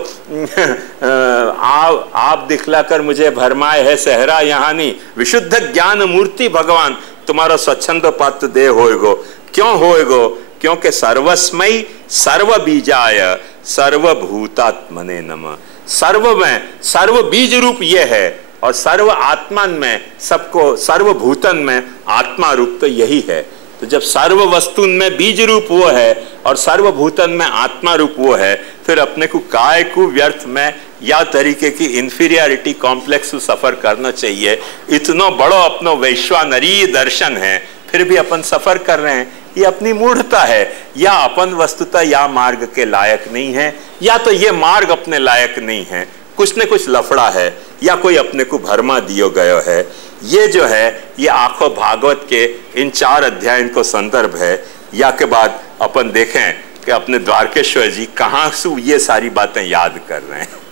आप दिखलाकर मुझे भरमाए है सहरा यहाँ नहीं। विशुद्ध ज्ञान मूर्ति भगवान तुम्हारा स्वच्छंदोपात्त देह होएगो। क्यों होएगो? क्योंकि सर्वस्मयी सर्वबीजाय सर्वभूतात्मने नमः। सर्व में सर्व बीज रूप ये है, और सर्व आत्मन में सबको, सर्वभूतन में आत्मा रूप तो यही है। तो जब सर्व वस्तुन में बीज रूप वो है और सर्वभूतन में आत्मा रूप वो है, फिर अपने को काय को व्यर्थ में या तरीके की इंफीरियरिटी कॉम्प्लेक्स सफर करना चाहिए। इतना बड़ो अपनो वैश्वानरीय दर्शन है, फिर भी अपन सफर कर रहे हैं। ये अपनी मूढ़ता है, या अपन वस्तुतः या मार्ग के लायक नहीं है, या तो ये मार्ग अपने लायक नहीं है, कुछ न कुछ लफड़ा है, या कोई अपने को भरमा दियो गयो है। ये जो है ये आखो भागवत के इन 4 अध्याय को संदर्भ है। या के बाद अपन देखें कि अपने द्वारकेश्वर जी कहां से ये सारी बातें याद कर रहे हैं।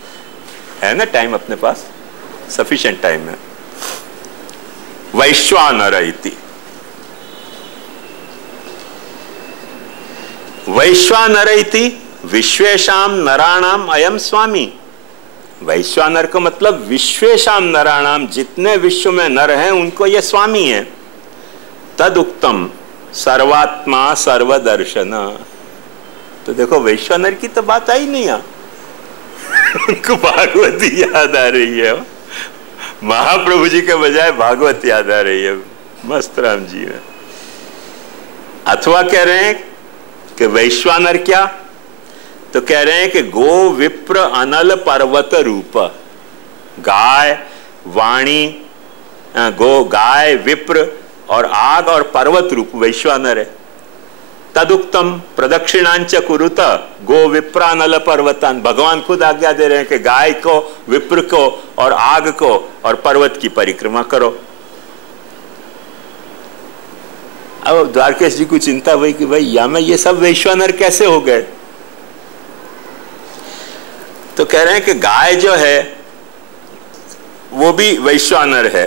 है ना टाइम अपने पास? सफिशिएंट टाइम है। वैश्वानर इति, वैश्वानर इति विश्वेशाम नराणाम अयम स्वामी। वैश्वानर का मतलब विश्वेशाम नराणाम, जितने विश्व में नर हैं उनको ये स्वामी है। तद उक्तम सर्वात्मा सर्वदर्शन। तो देखो वैश्वानर की तो बात आई नहीं है, उनको भागवती याद आ रही है। महाप्रभु जी के बजाय भागवत याद आ रही है। मस्त राम जी है। अथवा कह रहे हैं कि वैश्वानर क्या, तो कह रहे हैं कि गो विप्र अनल पर्वत रूप। गाय वाणी, गो गाय विप्र और आग और पर्वत रूप वैश्वानर है। तदुक्तम प्रदक्षिणांच कुरुत गो विप्रानल पर्वतान। भगवान खुद आज्ञा दे रहे हैं कि गाय को, विप्र को और आग को और पर्वत की परिक्रमा करो। अब द्वारकेश जी को चिंता हुई कि भाई या में ये सब वैश्वानर कैसे हो गए। तो कह रहे हैं कि गाय जो है वो भी वैश्वानर है,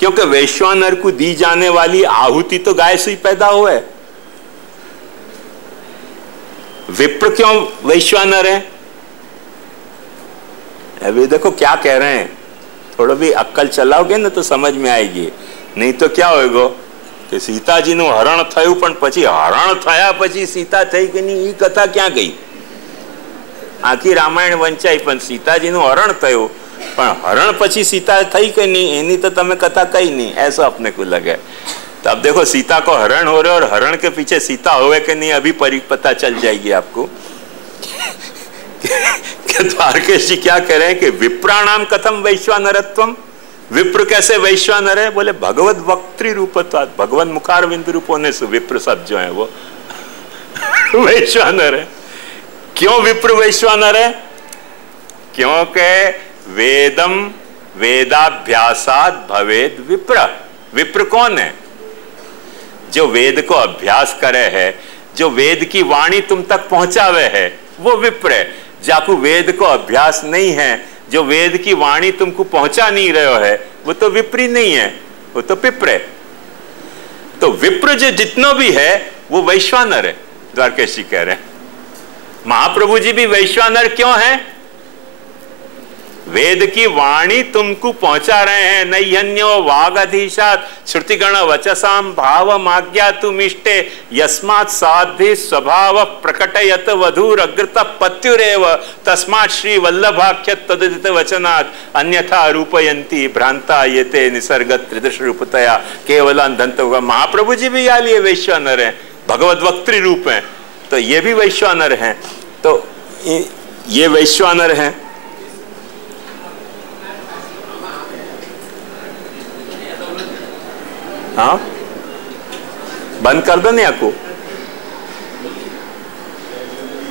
क्योंकि वैश्वानर को दी जाने वाली आहुति तो गाय से ही पैदा हुआ है। विप्र क्यों वैश्वानर है? अभी देखो क्या कह रहे हैं, थोड़ा भी अक्कल चलाओगे ना तो समझ में आएगी। नहीं तो क्या होएगा कि सीताजी નું હરણ થયું પણ પછી હરણ થયા પછી सीता થઈ કે નહીં એ કથા ક્યાં ગઈ? આખી રામાયણ વંચાઈ પણ सीताजीનું હરણ થયું પણ હરણ પછી सीता થઈ કે નહીં એની તો તમે કથા કઈ નહીં, ऐसा अपने को लगे। तो अब देखो सीता को हरण हो रहे और हरण के पीछे सीता होवे कि नहीं अभी पता चल जाएगी आपको। द्वारकेश जी क्या कह रहे हैं कि विप्राणाम कथम वैश्वानरत्वम। विप्र कैसे वैश्वानर है? बोले भगवत वक्त्री रूपत्वात्, भगवान मुखारविंद रूप होने से विप्र सब जो है वो वैश्वानर है। क्यों विप्र वैश्वानर है? क्योंकि वेदम वेदाभ्यासात भवेद विप्र। विप्र कौन है? जो वेद को अभ्यास करे है, जो वेद की वाणी तुम तक पहुंचावे है, वो विप्र है। जाकू वेद को अभ्यास नहीं है, जो वेद की वाणी तुमको पहुंचा नहीं रहे है, वो तो विप्री नहीं है, वो तो पिप्र है। तो विप्र जो जितना भी है वो वैश्वानर है, द्वारकेश जी कह रहे हैं। महाप्रभु जी भी वैश्वानर क्यों है? वेद की वाणी तुमको पहुंचा रहे हैं। नैहन्यो वागधीशात श्रुतिगण वचसाम भाव माज्ञा तुमिष्टे यस्मात् साधि स्वभाव प्रकटयत वधूर अग्रत पत्युरेव तस्मात् श्री वल्लभाख्य तदित वचनात् अन्यथा रूपयंती भ्रांता येते निसर्ग त्रिदश रूपतया केवलं दंत। महाप्रभु जी भी याली वैश्वानर हैं, भगवत वक्त्री रूप हैं, तो ये भी वैश्वानर हैं। तो ये वैश्वानर हैं। हाँ बंद कर दो ना, आपको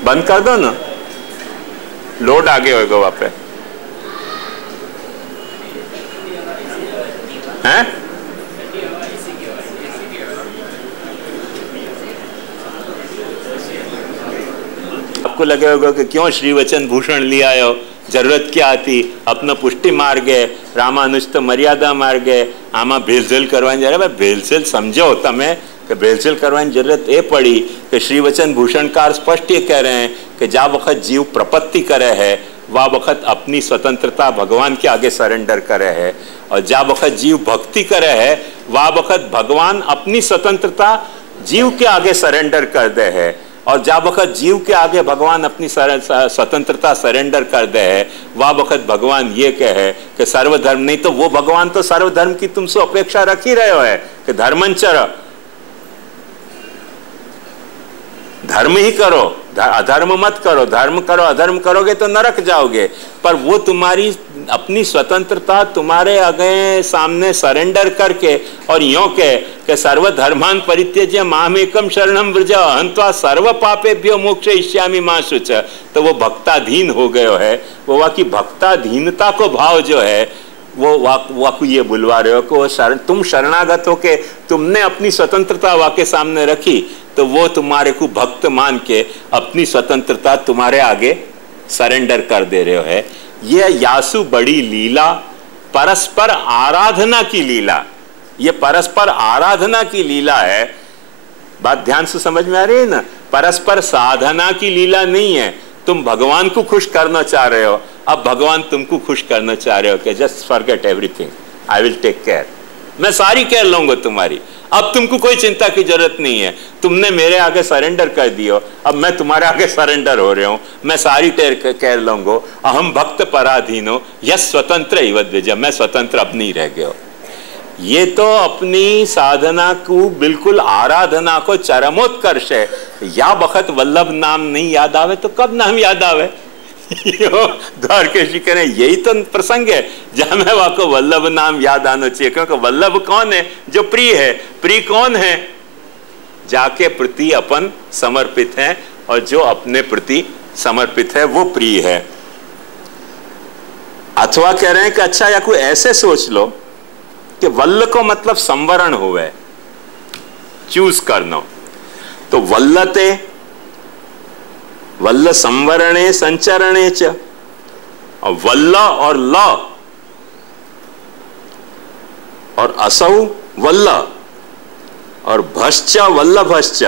बंद कर दो ना, लोड आगे होगा वहां पे। हैं? आपको लगे होगा कि क्यों श्री वचन भूषण लिया हो, जरूरत क्या थी? अपना पुष्टि मार गए, रामानुज तो मर्यादा मार गए, आमा भेलसेल करवानी जरा। भेलसेल समझो तमें कि भेलसेल करवानी जरूरत ए पड़ी कि श्री वचन भूषणकार स्पष्ट ये कह रहे हैं कि जा वक्त जीव प्रपत्ति करे है वह वक्त अपनी स्वतंत्रता भगवान के आगे सरेंडर करे है, और जा वक्त जीव भक्ति करे है वह वक्त भगवान अपनी स्वतंत्रता जीव के आगे सरेंडर कर दे है, और जा वक्त जीव के आगे भगवान अपनी स्वतंत्रता सरेंडर कर दे है वह वक्त भगवान ये कहे कि सर्वधर्म। नहीं तो वो भगवान तो सर्वधर्म की तुमसे अपेक्षा रख ही रहे हो है कि धर्मंचर, धर्म ही करो, अधर्म मत करो। धर्म करो, अधर्म करोगे तो नरक जाओगे। पर वो तुम्हारी अपनी स्वतंत्रता तुम्हारे आगे सामने सरेंडर करके और यों कहे कि सर्वधर्मान परित्यज्य मामेकम शरणम व्रज अहंत्वा सर्व पापेभ्यो मोक्षयिष्यामि मा शुच। तो वो भक्ताधीन हो गयो है। वो की भक्ताधीनता को भाव जो है वो वाकु ये बुलवा रहे हो कि वो तुम शरणागत हो के तुमने अपनी स्वतंत्रता वाके सामने रखी, तो वो तुम्हारे को भक्त मान के अपनी स्वतंत्रता तुम्हारे आगे सरेंडर कर दे रहे हो। है ये यासु बड़ी लीला, परस्पर आराधना की लीला, ये परस्पर आराधना की लीला है। बात ध्यान से समझ में आ रही है ना? परस्पर साधना की लीला नहीं है। तुम भगवान को खुश करना चाह रहे हो, अब भगवान तुमको खुश करना चाह रहे हो कि just forget everything, I will take care, मैं सारी केयर लूंगा तुम्हारी, अब तुमको कोई चिंता की जरूरत नहीं है, तुमने मेरे आगे सरेंडर कर दियो, अब मैं तुम्हारे आगे सरेंडर हो रहा हूं, मैं सारी केयर लूंगा। अहम भक्त पराधीनो यस स्वतंत्र इव द्विज, मैं स्वतंत्र अब नहीं रह गया। ये तो अपनी साधना को बिल्कुल आराधना को चरमोत्कर्ष है। या बखत वल्लभ नाम नहीं याद आवे तो कब नाम याद आवे? द्वारकेश जी कह रहे हैं यही तो प्रसंग है जहां में वाको वल्लभ नाम याद आना चाहिए, क्योंकि वल्लभ कौन है? जो प्रिय है। प्रिय कौन है? जाके प्रति अपन समर्पित है, और जो अपने प्रति समर्पित है वो प्रिय है। अथवा कह रहे हैं कि अच्छा, या कोई ऐसे सोच लो कि वल्ल को मतलब संवरण हुए, चूज करना, तो वल्लते, वल्ल संवरणे संचरणे च, और वल्ल और ल और असौ वल्ल और भश्च वल्लभश्च,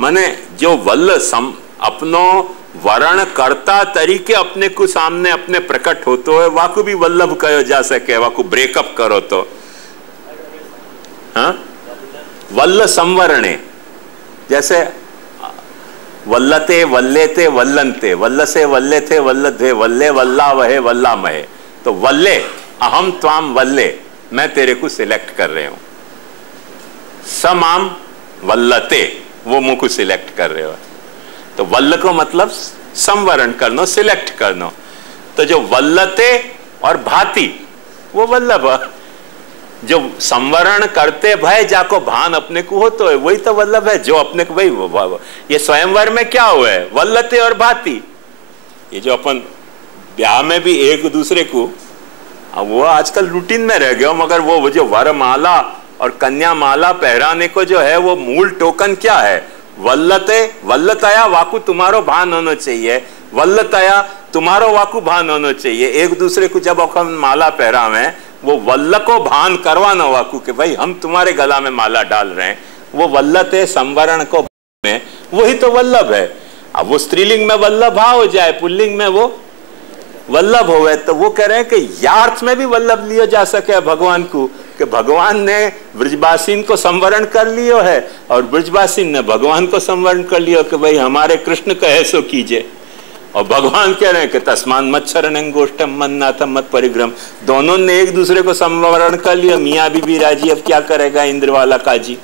माने जो वल्ल अपनो वर्ण करता तरीके अपने को सामने अपने प्रकट होतो है, वाकु भी वल्लभ कहो जा सके, वाकु ब्रेकअप करो तो हाँ, वल्ल संवरणे, जैसे वल्लते वल्लेते वल्लंते, वल्ल से वल्ले थे वल्लधे, वल्ले वल्ला वहे वल्ला महे, तो वल्ले अहम त्वाम वल्ले, मैं तेरे को सिलेक्ट कर रहे हूं। समाम वल्लते, वो मुंह को सिलेक्ट कर रहे हो। तो वल्ल को मतलब संवरण करना, सिलेक्ट करना। तो जो वल्लते और भांति वो वल्लभ, जो संवरण करते भय जाको भान अपने को हो तो है, वही तो वल्लभ है। जो अपने को भाई, ये स्वयंवर में क्या हुआ है? वल्लते और भांति। ये जो अपन ब्याह में भी एक दूसरे को, वो आजकल रूटीन में रह गया, मगर वो जो वरमाला और कन्या माला पहराने को जो है वो मूल टोकन क्या है? वल्लते, वल्लतया वाकु तुम्हारो भान होना चाहिए, वल्लतया तुम्हारो वाकु भान होना चाहिए। एक दूसरे को जब अपन माला पहरावे, वो वल्ल को भान करवाना वाकु के भाई हम तुम्हारे गला में माला डाल रहे हैं, वो वल्लते संवरण को में, वही तो वल्लभ है। अब वो स्त्रीलिंग में वल्लभ हो जाए, पुल्लिंग में वो वल्लभ होवे, तो वो कह रहे हैं कि यार्थ में भी वल्लभ लिया जा सके भगवान को, कि भगवान ने ब्रजवासीन को संवरण कर लियो है और ब्रजवासीन ने भगवान को संवरण कर लियो कि भाई हमारे कृष्ण कहे सो कीजिए। और भगवान कह रहे हैं कि तस्मान मच्छरण गोष्ठम मन्नाथम मत परिग्रम, दोनों ने एक दूसरे को संवरण कर लिया। मियाँ बीबी राजी, अब क्या करेगा इंद्र वाला काजी?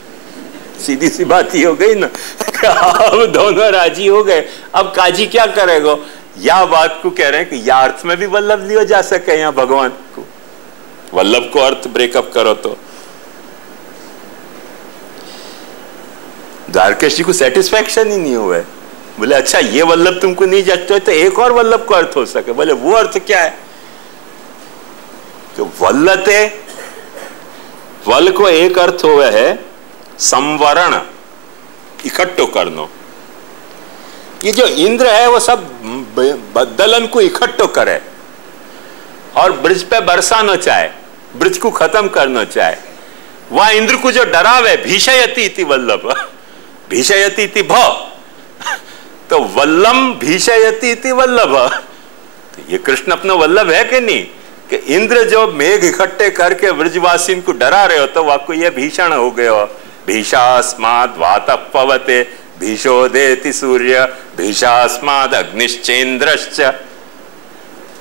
सीधी सी बात ही हो गई ना, अब दोनों राजी हो गए, अब काजी क्या करेगा? या बात को कह रहे हैं कि या अर्थ में भी वल्लभ लिया जा सके यहाँ भगवान को, वल्लभ को अर्थ ब्रेकअप करो तो। द्वारकेश जी को सेटिस्फैक्शन ही नहीं हुआ है। बोले अच्छा ये वल्लभ तुमको नहीं जचते तो एक और वल्लभ को अर्थ हो सके। बोले वो अर्थ क्या है? कि वल्लते, वल को एक अर्थ हुआ है संवरण, इकट्ठो करनो। ये जो इंद्र है वो सब बदलन को इकट्ठो करे और ब्रज पे बरसाना चाहे, ब्रज को खत्म करना चाहे। वह इंद्र को जो डरावे, भीषयति इति वल्लभ, भीषयति इति भ, तो वल्लम भीषयति इति वल्लभ। तो ये कृष्ण अपना वल्लभ है कि नहीं? कि इंद्र जो मेघ इकट्ठे करके ब्रजवासी को डरा रहे हो, तो वाको ये भीषण हो गए हो। भीषास्माद वातः पवते भीषोदेति सूर्य भीषास्माद अग्निश्चेन्द्रश्च,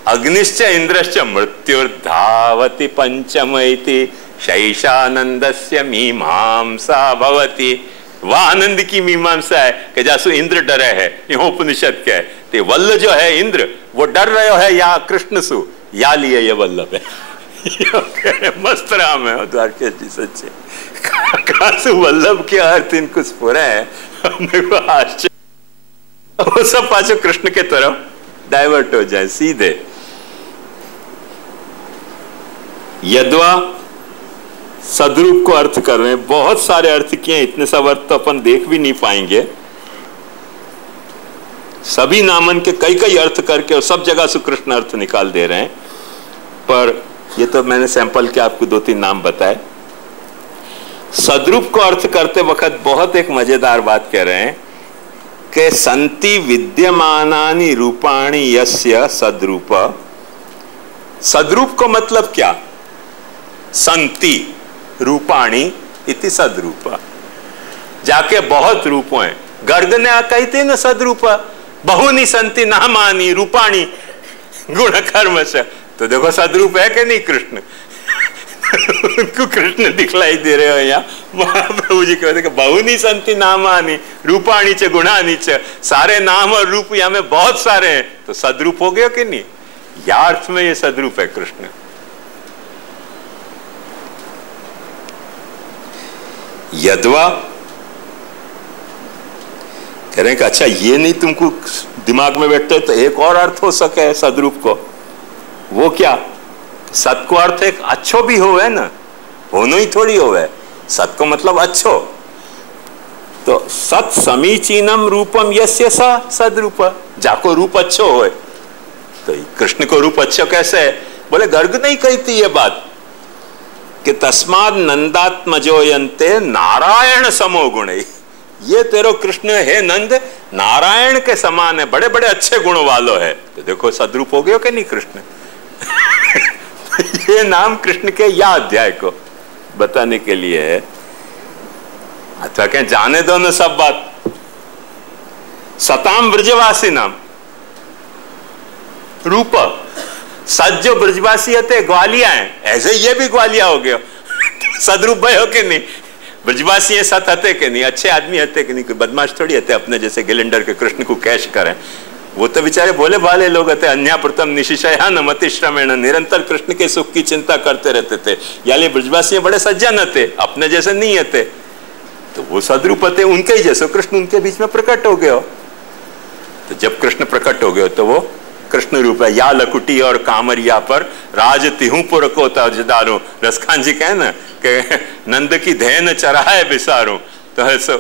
अग्निश्च इंद्रश्च मृत्युर्धावति पंचमैति शैषानंदस्य मीमांसा भवति। वह आनंद की मीमांसा है कि जैसे इंद्र डरे है, ये उपनिषद क्या है? तो वल्ल जो है इंद्र, वो डर रहे है या कृष्ण सु, या लिए ये वल्लभ है। मस्त राम है द्वारकेश जी सच्चे। कासु वल्लभ के अर्थ इनको स्फुरे है, आश्चर्य। वो सब पाछो कृष्ण के तरफ डाइवर्ट हो जाए सीधे। यद्वा सदरूप को अर्थ कर रहे हैं। बहुत सारे अर्थ किए, इतने सब अर्थ तो अपन देख भी नहीं पाएंगे। सभी नामन के कई कई अर्थ करके और सब जगह से कृष्ण अर्थ निकाल दे रहे हैं, पर ये तो मैंने सैंपल के आपको 2-3 नाम बताए। सदरूप को अर्थ करते वक्त बहुत एक मजेदार बात कह रहे हैं कि संति विद्यमानानि रूपाणि यस्य सदरूप। सदरूप को मतलब क्या? संति रूपाणि इति सदरूप। जाके बहुत रूप हैं, गर्ग ने कहते न सदरूप, बहुनी संति नामानि रूपाणि गुण कर्म से। तो देखो सदरूप है कि नहीं कृष्ण? उनको कृष्ण दिखलाई दे रहे हो यहाँ। महाप्रभु जी कहते कि बहुनी संति नामानि रूपाणि च गुणानि च, सारे नाम और रूप यहाँ में बहुत सारे हैं, तो सदरूप हो गए कि नहीं? या अर्थ में ये सदरूप है कृष्ण। यद्वा कह रहे हैं कि अच्छा ये नहीं तुमको दिमाग में बैठते तो एक और अर्थ हो सके सदरूप को। वो क्या? सत को अर्थ एक अच्छो भी होवे ना, होनो ही थोड़ी होवे। सत को मतलब अच्छो। तो सत समीचीनम रूपम यस्य सा सदरूप, जाको रूप अच्छो होए। तो कृष्ण को रूप अच्छो कैसे है? बोले गर्ग नहीं कहती ये बात कि तस्माद नंदात्मजोयन्ते नारायण समो गुण। ये तेरो कृष्ण है नंद नारायण के समान है, बड़े बड़े अच्छे गुणों वालो है। तो देखो सदरूप हो गए कि नहीं कृष्ण? ये नाम कृष्ण के या अध्याय को बताने के लिए है। अथवा कहें जाने दो न सब बात। सताम ब्रजवासी नाम रूप। सच जो ब्रजवासी होते ग्वालिया हैं, ऐसे ये भी ग्वालिया हो गया। सदरूप भाई हो के नहीं? ब्रजवासी है सत हते के नहीं? अच्छे आदमी हते के नहीं? कोई बदमाश थोड़ी हते अपने जैसे गिलेंडर के कृष्ण को कैश करें। वो तो बेचारे भोले भाले लोग थे। अन्या प्रथम निशिशया न मतिश्रमेण, निरंतर कृष्ण के सुख की चिंता करते रहते थे। यानी ब्रजवासी बड़े सज्जन थे, अपने जैसे नहीं थे। तो वो सदरूप थे, उनके ही जैसे कृष्ण उनके बीच में प्रकट हो गए। तो जब कृष्ण प्रकट हो गए तो वो कृष्ण रूप है। या लकुटी और कामरिया पर राज तिहुपुर को तजदारू। रसखान जी कहे ना कि नंद की धैन चराए बिसारू। तो ऐसा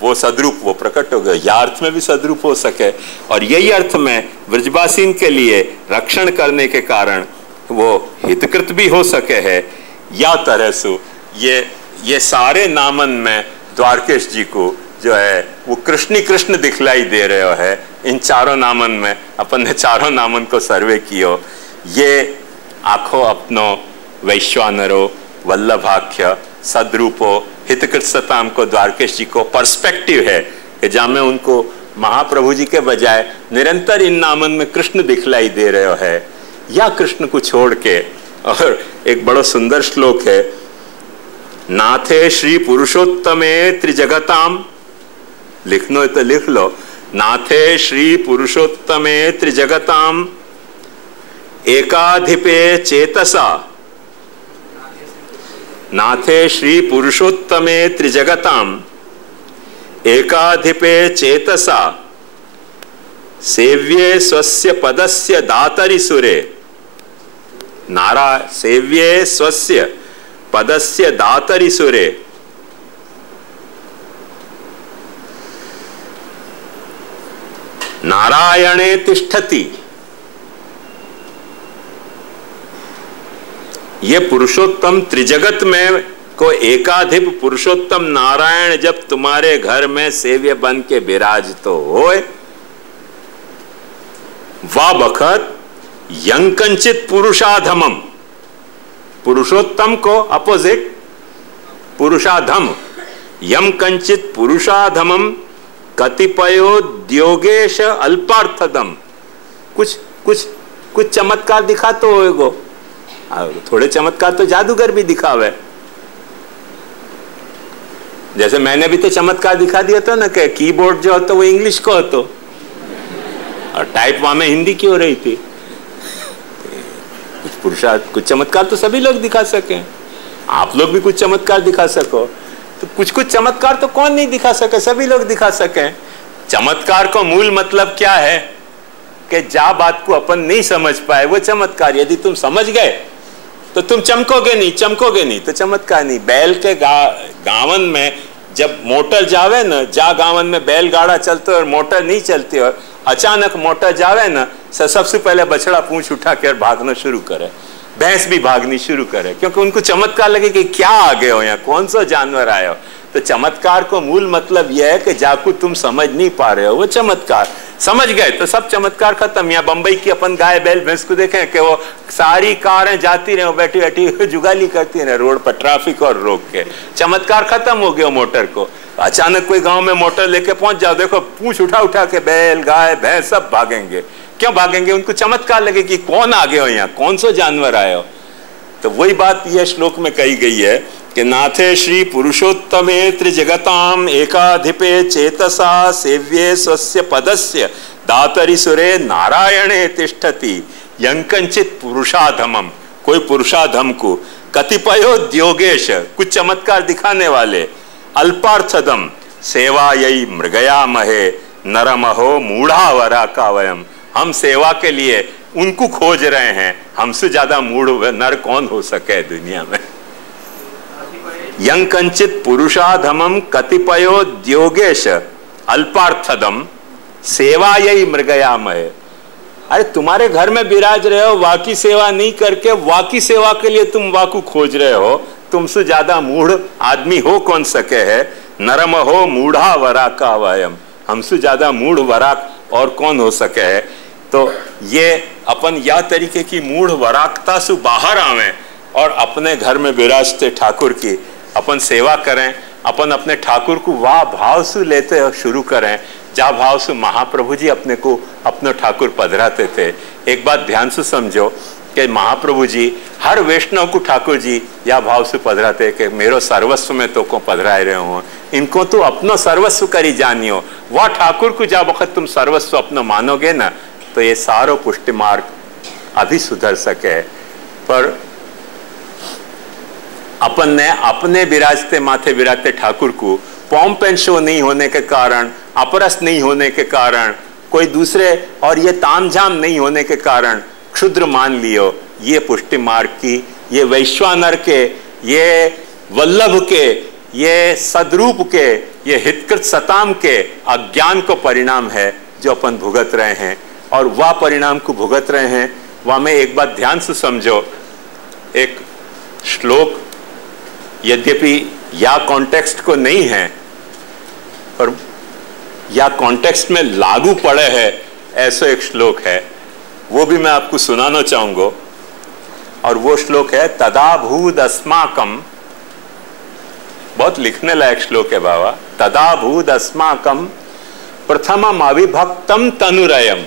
वो सदरूप वो प्रकट हो गए। या अर्थ में भी सदरूप हो सके, और यही अर्थ में ब्रजवासीन के लिए रक्षण करने के कारण वो हितकृत भी हो सके है। या तरह से ये सारे नामन में द्वारकेश जी को जो है वो कृष्ण कृष्ण दिखलाई दे रहे है। इन चारों नामन में अपन ने चारों नामन को सर्वे कियो। ये आखो अपनो वैश्वानरो वल्लभाख्य सदरूपो हितकृत सताम को द्वारकेश जी को पर्सपेक्टिव है कि जहां में उनको महाप्रभु जी के बजाय निरंतर इन नामन में कृष्ण दिखलाई दे रहे है। या कृष्ण को छोड़ के, और एक बड़ा सुंदर श्लोक है, नाथे श्री पुरुषोत्तमे त्रिजगताम। लिखनो है तो लिख लो। नाथे श्री पुरुषोत्तमे त्रिजगताम एकाधिपे चेतसा। नाथे श्री पुरुषोत्तमे त्रिजगताम एकाधिपे चेतसा सेव्ये स्वस्य पदस्य दातरि सुरे। सेव्ये स्वस्य पदस्य दातरि सुरे। नारायणे तिष्ठति। ये पुरुषोत्तम त्रिजगत में को एकाधिप पुरुषोत्तम नारायण जब तुम्हारे घर में सेव्य बन के विराज तो होए, वा बखत यंकंचित पुरुषाधमम। पुरुषोत्तम को अपोजिट पुरुषाधम। यम कंचित पुरुषाधमम कतिपयोद्योगेश अल्पार्थदम। कुछ चमत्कार दिखा तो होएगो। थोड़े चमत्कार तो जादूगर भी दिखावे। जैसे मैंने भी तो चमत्कार दिखा दिया था ना कि कीबोर्ड जो होता वो इंग्लिश को होता और टाइप वहां में हिंदी की हो रही थी। कुछ चमत्कार तो सभी लोग दिखा सके। आप लोग भी कुछ चमत्कार दिखा सको। तो कुछ चमत्कार तो कौन नहीं दिखा सके, सभी लोग दिखा सके। चमत्कार का मूल मतलब क्या है कि जा बात को अपन नहीं समझ पाए वो चमत्कार। यदि तुम समझ गए तो तुम चमकोगे नहीं तो चमत्कार नहीं। बैल के गावन में जब मोटर जावे ना, जा गावन में बैलगाड़ा चलते और मोटर नहीं चलती और अचानक मोटर जावे ना, सबसे पहले बछड़ा पूंछ उठा कर भागना शुरू करे, भैंस भी भागनी शुरू करे, क्योंकि उनको चमत्कार लगे कि क्या आ गए हो यहाँ, कौन सा जानवर आए हो। तो चमत्कार को मूल मतलब यह है कि जाकू तुम समझ नहीं पा रहे हो, वो चमत्कार समझ गए तो सब चमत्कार खत्म। यहाँ बंबई की अपन गाय बैल भैंस को देखें कि वो सारी कारें जाती रहे, बैठी बैठी जुगाली करती रहे रोड पर ट्रैफिक और रोक के, चमत्कार खत्म हो गया मोटर को। अचानक कोई गांव में मोटर लेके पहुंच जाओ, देखो पूंछ उठा के बैल गाय भैंस सब भागेंगे। क्यों भागेंगे? उनको चमत्कार लगे कि कौन आ गए हो यहाँ, कौन सा जानवर आए हो। तो वही बात यह श्लोक में कही गई है कि नाथे श्री पुरुषोत्तमे त्रिजगताम एकाधिपे चेतसा सेव्ये स्वस्य पदस्य दातरि सुरे नारायणे तिष्ठति यंकंचित पुरुषाधमम। कोई पुरुषाधम को कतिपयोद्योगेश, कुछ चमत्कार दिखाने वाले, अल्पार्थदम सेवायै मृगयामहे नरमहो मूढ़ावरा का वयम। हम सेवा के लिए उनको खोज रहे हैं, हमसे ज्यादा मूढ़ नर कौन हो सके दुनिया में। यंकंचित पुरुषाधमम कतिपयोद्योगेश अल्पार्थदम सेवायै मृगयामहे। अरे तुम्हारे घर में विराज रहे हो, वाकी सेवा नहीं करके वाकी सेवा के लिए तुम वाकू खोज रहे हो, तुमसे ज्यादा मूढ़ आदमी हो कौन सके है। नरम हो मूढ़ा वरा का वयम, हमसे ज्यादा मूढ़ वराक और कौन हो सके है। तो ये अपन या तरीके की मूढ़ वराकता से बाहर आवे और अपने घर में विराजते ठाकुर की अपन सेवा करें, अपन अपने ठाकुर को वाह भाव से लेते शुरू करें, जा भाव से महाप्रभु जी अपने को अपने ठाकुर पधराते थे। एक बात ध्यान से समझो कि महाप्रभु जी हर वैष्णव को ठाकुर जी या भाव से पधराते कि मेरो सर्वस्व में तो को पधराए रहे हो, इनको तो अपनो सर्वस्व करी जानियो। वह ठाकुर को जा वक्त तुम सर्वस्व अपनो मानोगे ना, तो ये सारो पुष्टि मार्ग अभी सुधर सके। पर अपन ने अपने विराजते माथे विराजते ठाकुर को पॉम्प एंड शो नहीं होने के कारण, अपरस नहीं होने के कारण, कोई दूसरे और ये तामझाम नहीं होने के कारण क्षुद्र मान लियो। ये पुष्टि मार्ग की, ये वैश्वानर के, ये वल्लभ के, ये सदरूप के, ये हितकृत सताम के अज्ञान को परिणाम है जो अपन भुगत रहे हैं। और वह परिणाम को भुगत रहे हैं वह में एक बात ध्यान से समझो। एक श्लोक यद्यपि या कॉन्टेक्स्ट को नहीं है पर या कॉन्टेक्स्ट में लागू पड़े है, ऐसा एक श्लोक है, वो भी मैं आपको सुनाना चाहूंगा। और वो श्लोक है तदाभूद अस्माकम, बहुत लिखने लायक श्लोक है बाबा। तदाभूद अस्माकम प्रथमम अविभक्तम तनुरयम।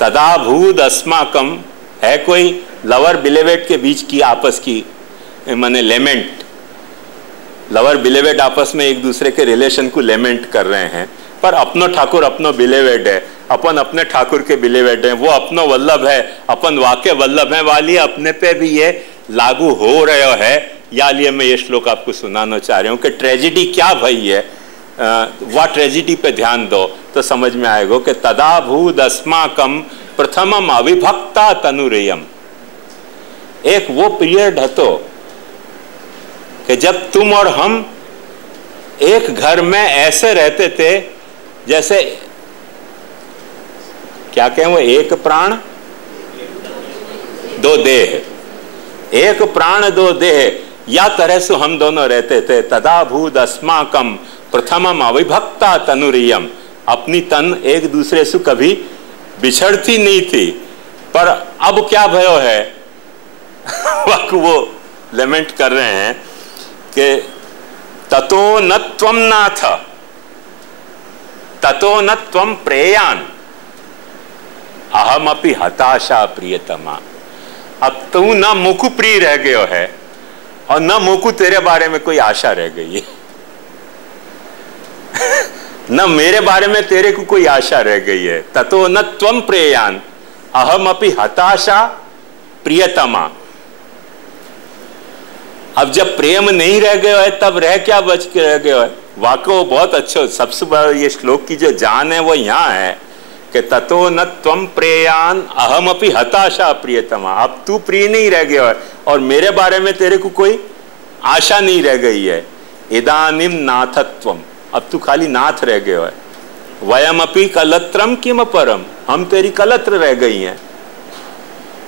तदाभूद अस्माकम है कोई लवर बिलेवेट के बीच की आपस की माने लेमेंट, लवर बिलेवेट आपस में एक दूसरे के रिलेशन को लेमेंट कर रहे हैं। पर अपनो ठाकुर अपनो बिलेवेट है, अपन अपने ठाकुर के बिलेवेट है, वो अपनो वल्लभ है, अपन वाके वल्लभ है, वाली अपने पे भी ये लागू हो रहा है। या लिए मैं ये श्लोक आपको सुनाना चाह रहा हूँ कि ट्रेजिडी क्या भई है। वह ट्रेजिडी पे ध्यान दो तो समझ में आएगा कि तदाभूद अस्माकम प्रथमम अविभक्ता तनुरयम। एक वो पीरियड है तो कि जब तुम और हम एक घर में ऐसे रहते थे जैसे क्या कहें वो, एक प्राण दो देह, एक प्राण दो देह, या तरह से हम दोनों रहते थे। तदाभूद अस्माकम प्रथमम अविभक्ता तनुरियम। अपनी तन एक दूसरे से कभी बिछड़ती नहीं थी। पर अब क्या भयो है वो लेमेंट कर रहे हैं कि ततो न त्वम नाथ ततो न त्वम प्रेयान अहम अपि हताशा प्रियतमा। अब तू न मुकु प्रिय रह गयो है और न मुकु तेरे बारे में कोई आशा रह गई है न मेरे बारे में तेरे को कोई आशा रह गई है। ततो न त्वम प्रेयान अहम अपि हताशा प्रियतमा। अब जब प्रेम नहीं रह गया है तब रह क्या बच के रह गया है। वाकई बहुत अच्छा, सबसे बड़ा ये श्लोक की जो जान है वो यहाँ है कि ततो न त्वम प्रेयान अहम अपि हताशा प्रियतमा। अब तू प्रिय नहीं रह गया है और मेरे बारे में तेरे को कोई आशा नहीं रह गई है। इदानीम नाथत्वम, अब तू खाली नाथ रह गया है। वयम अपि कलत्रम किम परम, हम तेरी कलत्र रह गई हैं।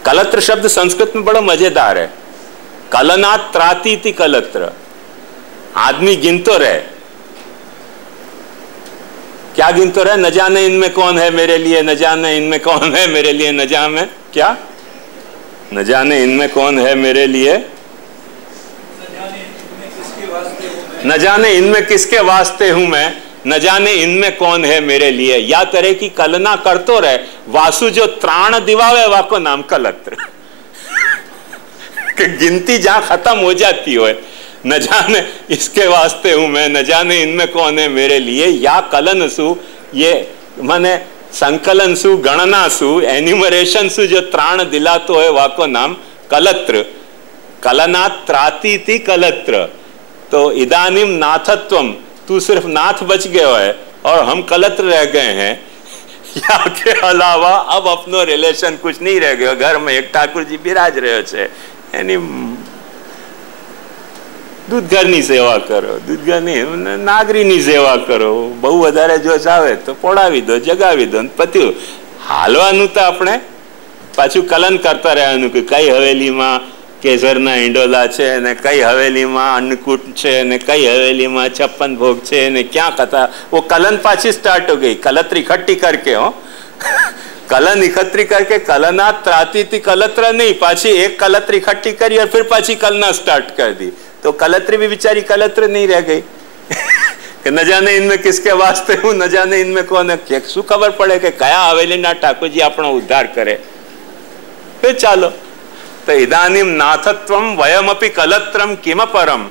कलत्र शब्द संस्कृत में बड़ा मजेदार है। कलनात् त्रातीति कलत्र, आदमी गिनतो रहे। क्या गिनतो रहे? न जाने इनमें कौन है मेरे लिए, न जाने इनमें कौन है मेरे लिए, न जाने क्या, न जाने इनमें कौन है मेरे लिए, न जाने इनमें किसके वास्ते हूं मैं, न जाने इनमें कौन है मेरे लिए। या तरह की कलना करतो रहे। वासु जो त्राण दिवावे वाको नाम कलत्र। कि गिनती जहां खत्म हो जाती हो, न जाने इसके वास्ते हूं मैं, न जाने इनमें कौन है मेरे लिए। या कलन सु, ये माने संकलन सु, गणना सु, एन्यूमरेशन सु जो त्राण दिलातो है वाको नाम कलत्र। कलनात् त्रातीति कलत्र। तो इदानीम नाथत्वम, तू सिर्फ नाथ बच गयो है और हम कलत्र रह गए हैं। या के अलावा अब अपनो रिलेशन कुछ नहीं रह गयो। घर में एक ठाकुर जी बिराज रहे छे, एनी दूध घરની સેવા કરો, दूध ઘરની નાગરીની સેવા કરો। બહુ વધારે જોશ આવે તો પોડાવી દો, જગાવી દો, પત્યું। હાલવાનું તો આપણે પાછું કલન કરતા રહેવાનું કે કઈ હવેલીમાં કેસરના ઈંડોલા છે ને કઈ હવેલીમાં અન્નકૂટ છે ને કઈ હવેલીમાં 56 ભોગ છે ને क्या कथा। वो कलन पाछी स्टार्ट हो गई। कलत्र इकट्ठी करके हो, कलन इकट्ठी करके कलना त्राती थी कलत्र नहीं, पाछी एक कलत्र इकट्ठी करी और फिर पाछी कलना स्टार्ट कर दी। तो कलत्री भी बेचारी कलत्र नहीं रह गई। कि न जाने इनमें किसके वास्ते हूं, न जाने इनमें कौन है। शू खबर पड़े कि कया हवेलीना ठाकुर जी अपनो उद्धार करे। फिर चालो तो इदानीम नाथत्वम वयमपि कलत्रम किम परम।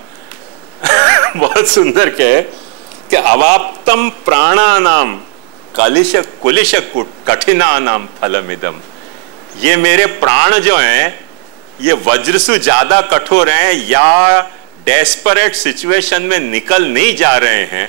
बहुत सुंदर के कि अवाप्तम प्राणानाम कलिश कुलिश कठिनानाम फलमिदम। ये मेरे प्राण जो हैं ये वज्र से ज्यादा कठोर हैं या डेस्परेट सिचुएशन में निकल नहीं जा रहे हैं,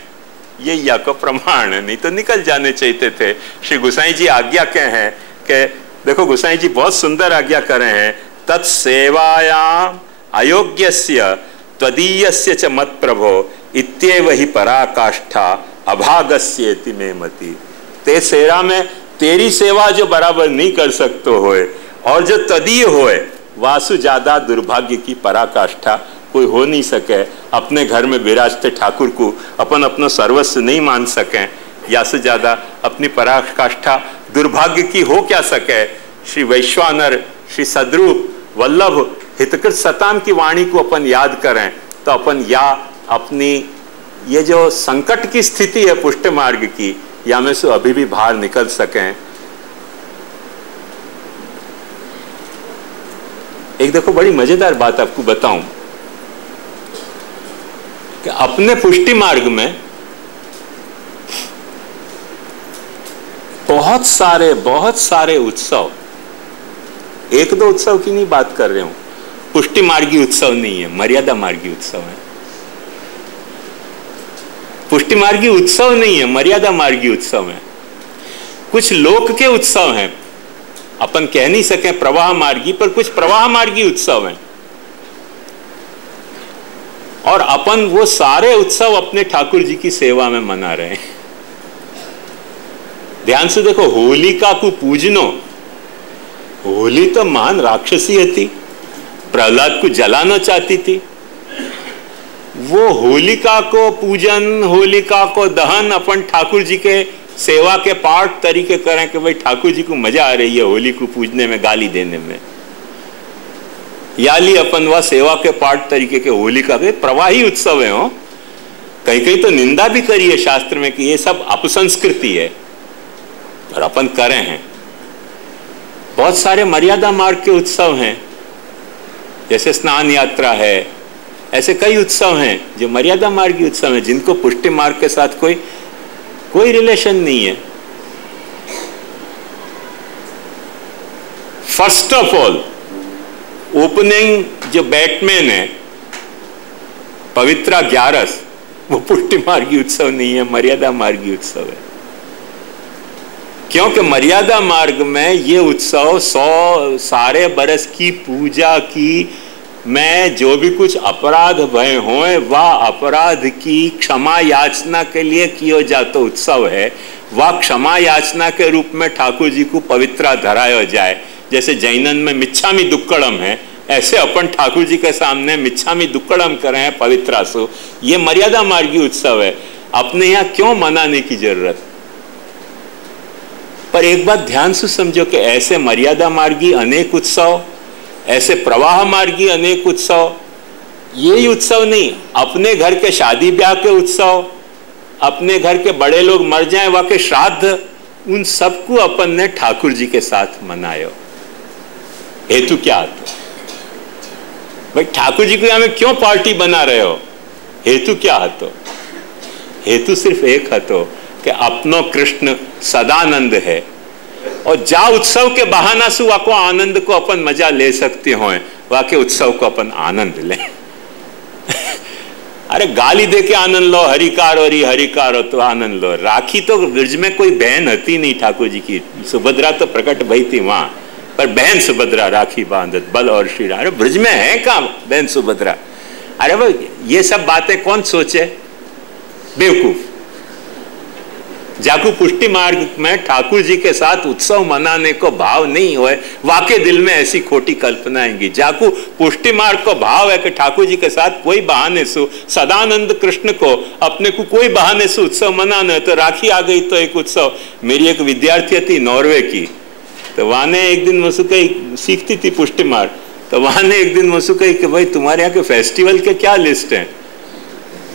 ये या को प्रमाण है। नहीं तो निकल जाने चाहिए थे। श्री गोसाई जी आज्ञा के हैं कि देखो गोसाई जी बहुत सुंदर आज्ञा कर रहे हैं। तत्सेवायाम अयोग्यस्य त्वदीयस्य च मत प्रभो इत्येव ही पराकाष्ठा अभागस्येति मे मति। ते सेवा में तेरी सेवा जो बराबर नहीं कर सकते होए और जो तदीय होए वासु ज्यादा दुर्भाग्य की पराकाष्ठा कोई हो नहीं सके। अपने घर में विराजते ठाकुर को अपन अपना सर्वस्व नहीं मान सके, या से ज्यादा अपनी पराकाष्ठा दुर्भाग्य की हो क्या सके। श्री वैश्वानर, श्री सद्रूप, वल्लभ, हितकृत सताम की वाणी को अपन याद करें तो अपन या अपनी ये जो संकट की स्थिति है पुष्ट मार्ग की, या में से अभी भी बाहर निकल सकें। एक देखो बड़ी मजेदार बात आपको बताऊं कि अपने पुष्टि मार्ग में बहुत सारे उत्सव, एक दो उत्सव की नहीं बात कर रहे हूं। पुष्टि मार्गी उत्सव नहीं है, मर्यादा मार्गी उत्सव है। पुष्टि मार्गी उत्सव नहीं है, मर्यादा मार्गी उत्सव है। कुछ लोक के उत्सव हैं, अपन कह नहीं सके प्रवाह मार्गी, पर कुछ प्रवाह मार्गी उत्सव हैं। और अपन वो सारे उत्सव अपने ठाकुर जी की सेवा में मना रहे हैं। ध्यान से देखो, होलिका को पूजनो, होली तो महान राक्षसी थी, प्रहलाद को जलाना चाहती थी। वो होलिका को पूजन, होलिका को दहन अपन ठाकुर जी के सेवा के पार्ट तरीके करें कि भाई ठाकुर जी को मजा आ रही है होली को पूजने में, गाली देने में। याली अपन वह सेवा के पार्ट तरीके के होलिका के प्रवाही उत्सव है। हो कहीं कहीं तो निंदा भी करी है शास्त्र में कि ये सब अपसंस्कृति है, और अपन करें हैं। बहुत सारे मर्यादा मार्ग के उत्सव हैं, जैसे स्नान यात्रा है। ऐसे कई उत्सव हैं जो मर्यादा मार्गी उत्सव हैं, जिनको पुष्टि मार्ग के साथ कोई रिलेशन नहीं है। फर्स्ट ऑफ ऑल ओपनिंग जो बैटमैन है पवित्रा 11, वो पुष्टि मार्गी उत्सव नहीं है, मर्यादा मार्गी उत्सव है। क्योंकि मर्यादा मार्ग में ये उत्सव 100 सारे बरस की पूजा की मैं जो भी कुछ अपराध भय होए वह अपराध की क्षमा याचना के लिए किया जाता उत्सव है। वह क्षमा याचना के रूप में ठाकुर जी को पवित्रा धराया जाए। जैसे जैनन में मिच्छामी दुक्कड़म है, ऐसे अपन ठाकुर जी के सामने मिच्छामी दुक्कड़म करें हैं पवित्रासु। ये मर्यादा मार्गी उत्सव है, अपने यहाँ क्यों मनाने की जरूरत। पर एक बात ध्यान से समझो कि ऐसे मर्यादा मार्गी अनेक उत्सव, ऐसे प्रवाह मार्गी अनेक उत्सव, यही उत्सव नहीं, अपने घर के शादी ब्याह के उत्सव, अपने घर के बड़े लोग मर जाएं वहां के श्राद्ध, उन सबको अपन ने ठाकुर जी के साथ मनायो। हेतु क्या आता भाई, ठाकुर जी को यहां में क्यों पार्टी बना रहे हो, हेतु क्या हतो। हेतु सिर्फ एक हतो कि अपनो कृष्ण सदानंद है और जा उत्सव के बहाना से वाको आनंद को अपन मजा ले सकते हो, वाके उत्सव को अपन आनंद ले। अरे गाली दे के आनंद लो, हरिकार और हरिकार हो तो आनंद लो। राखी तो ब्रज में कोई बहन हती नहीं ठाकुर जी की, सुभद्रा तो प्रकट भई थी वहां, पर बहन सुभद्रा राखी बांधत बल और श्री राम। अरे ब्रज में है कहां बहन सुभद्रा। अरे वो ये सब बातें कौन सोचे, बेवकूफ। जाकू पुष्टि मार्ग में ठाकुर जी के साथ उत्सव मनाने को भाव नहीं होए, वाके दिल में ऐसी खोटी कल्पना आएंगी। जाकू पुष्टि मार्ग को भाव है कि ठाकुर जी के साथ कोई बहाने से सदानंद कृष्ण को अपने को कोई बहाने से उत्सव मनाना है, तो राखी आ गई तो एक उत्सव। मेरी एक विद्यार्थी थी नॉर्वे की, तो वहां ने एक दिन मुझसे कही, सीखती थी पुष्टि मार्ग, तो वहां ने एक मुझसे कही कि भाई तुम्हारे यहाँ के फेस्टिवल के क्या लिस्ट है।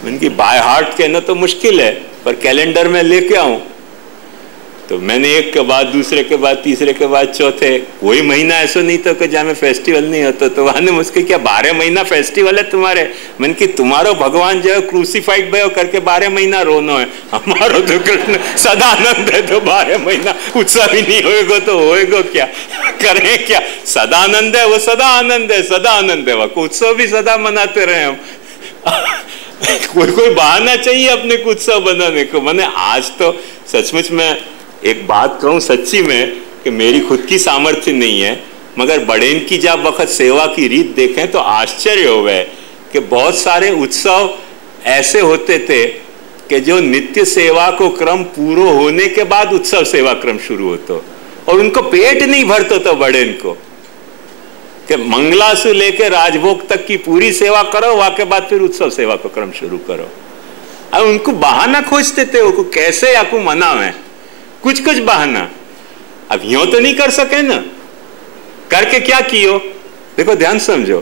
उनकी बाय हार्ट कहना तो मुश्किल है, पर कैलेंडर में लेके आऊं। तो मैंने एक के बाद दूसरे के बाद तीसरे के बाद चौथे, कोई महीना ऐसा नहीं था कि जहाँ में फेस्टिवल नहीं होता। तो वहां ने मुझसे क्या 12 महीना फेस्टिवल है तुम्हारे। मैंने कि तुम्हारो भगवान जो है क्रूसीफाइड भयो करके 12 महीना रोनो है, हमारो तो कृष्ण सदानंद है, तो 12 महीना उत्सव ही नहीं होएगा तो होएगा क्या, करें क्या। सदानंद है वो, सदा आनंद है, सदा आनंद है, वो उत्सव भी सदा मनाते रहे हम। कोई बहाना चाहिए अपने को उत्सव बनाने को। मैंने आज तो सचमुच में एक बात कहूं सच्ची में कि मेरी खुद की सामर्थ्य नहीं है, मगर बड़ेन की जब वक्त सेवा की रीत देखें तो आश्चर्य हो गए कि बहुत सारे उत्सव ऐसे होते थे कि जो नित्य सेवा को क्रम पूरा होने के बाद उत्सव सेवा क्रम शुरू होता और उनको पेट नहीं भरता था बड़ेन को, कि मंगला से लेकर राजभोग तक की पूरी सेवा करो, वाके बाद फिर उत्सव सेवा का क्रम शुरू करो। अब उनको बहाना खोजते थे वो कैसे आपको मनावे, कुछ कुछ बहाना। अब यूं तो नहीं कर सके ना, करके क्या कियो, देखो ध्यान समझो,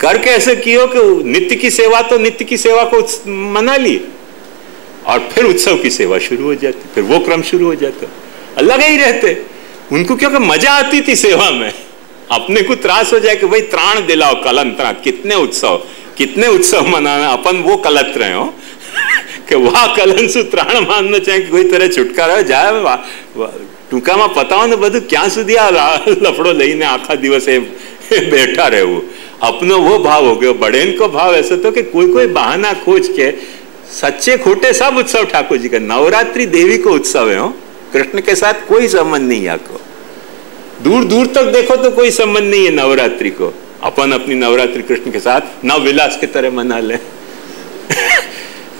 करके ऐसे कियो कि नित्य की सेवा तो नित्य की सेवा को मना ली और फिर उत्सव की सेवा शुरू हो जाती, फिर वो क्रम शुरू हो जाता। लगे ही रहते उनको, क्योंकि मजा आती थी सेवा में। अपने को त्रास हो जाए कि भाई त्राण दिलाओ कलंत्रा, कितने उत्सव मनाना, अपन वो कलत रहे हो कि वह कलन से त्राण मानना चाहे कि कोई तरह छुटकारा जाए। टूंका में पता हो ना बधु क्या सुधी लफड़ो लईने आखा दिवस बैठा रहे वो, अपनो वो भाव हो गयो। बड़ेन को भाव ऐसा तो कि कोई बहाना खोज के सच्चे खोटे सब उत्सव ठाकुर जी का। नवरात्रि देवी को उत्सव है, कृष्ण के साथ कोई संबंध नहीं। आपको दूर दूर तक देखो तो कोई संबंध नहीं है नवरात्रि को। अपन अपनी नवरात्रि कृष्ण के साथ नव विलास की तरह मना ले।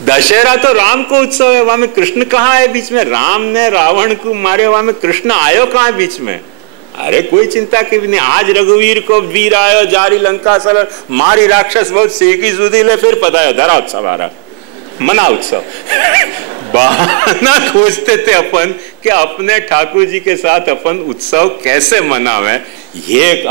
दशहरा तो राम को उत्सव है, वहां में कृष्ण कहाँ है बीच में। राम ने रावण को मारे, वहां में कृष्ण आयो कहाँ बीच में। अरे कोई चिंता की भी नहीं। आज रघुवीर को वीर आयो जारी लंका सर मारी राक्षस बहुत सीखी सुधी ले, फिर पता है धरा उत्सव आ रहा, मना उत्सव। बहाना खोजते थे अपन कि अपने ठाकुर जी के साथ अपन उत्सव कैसे मनावे। ये एक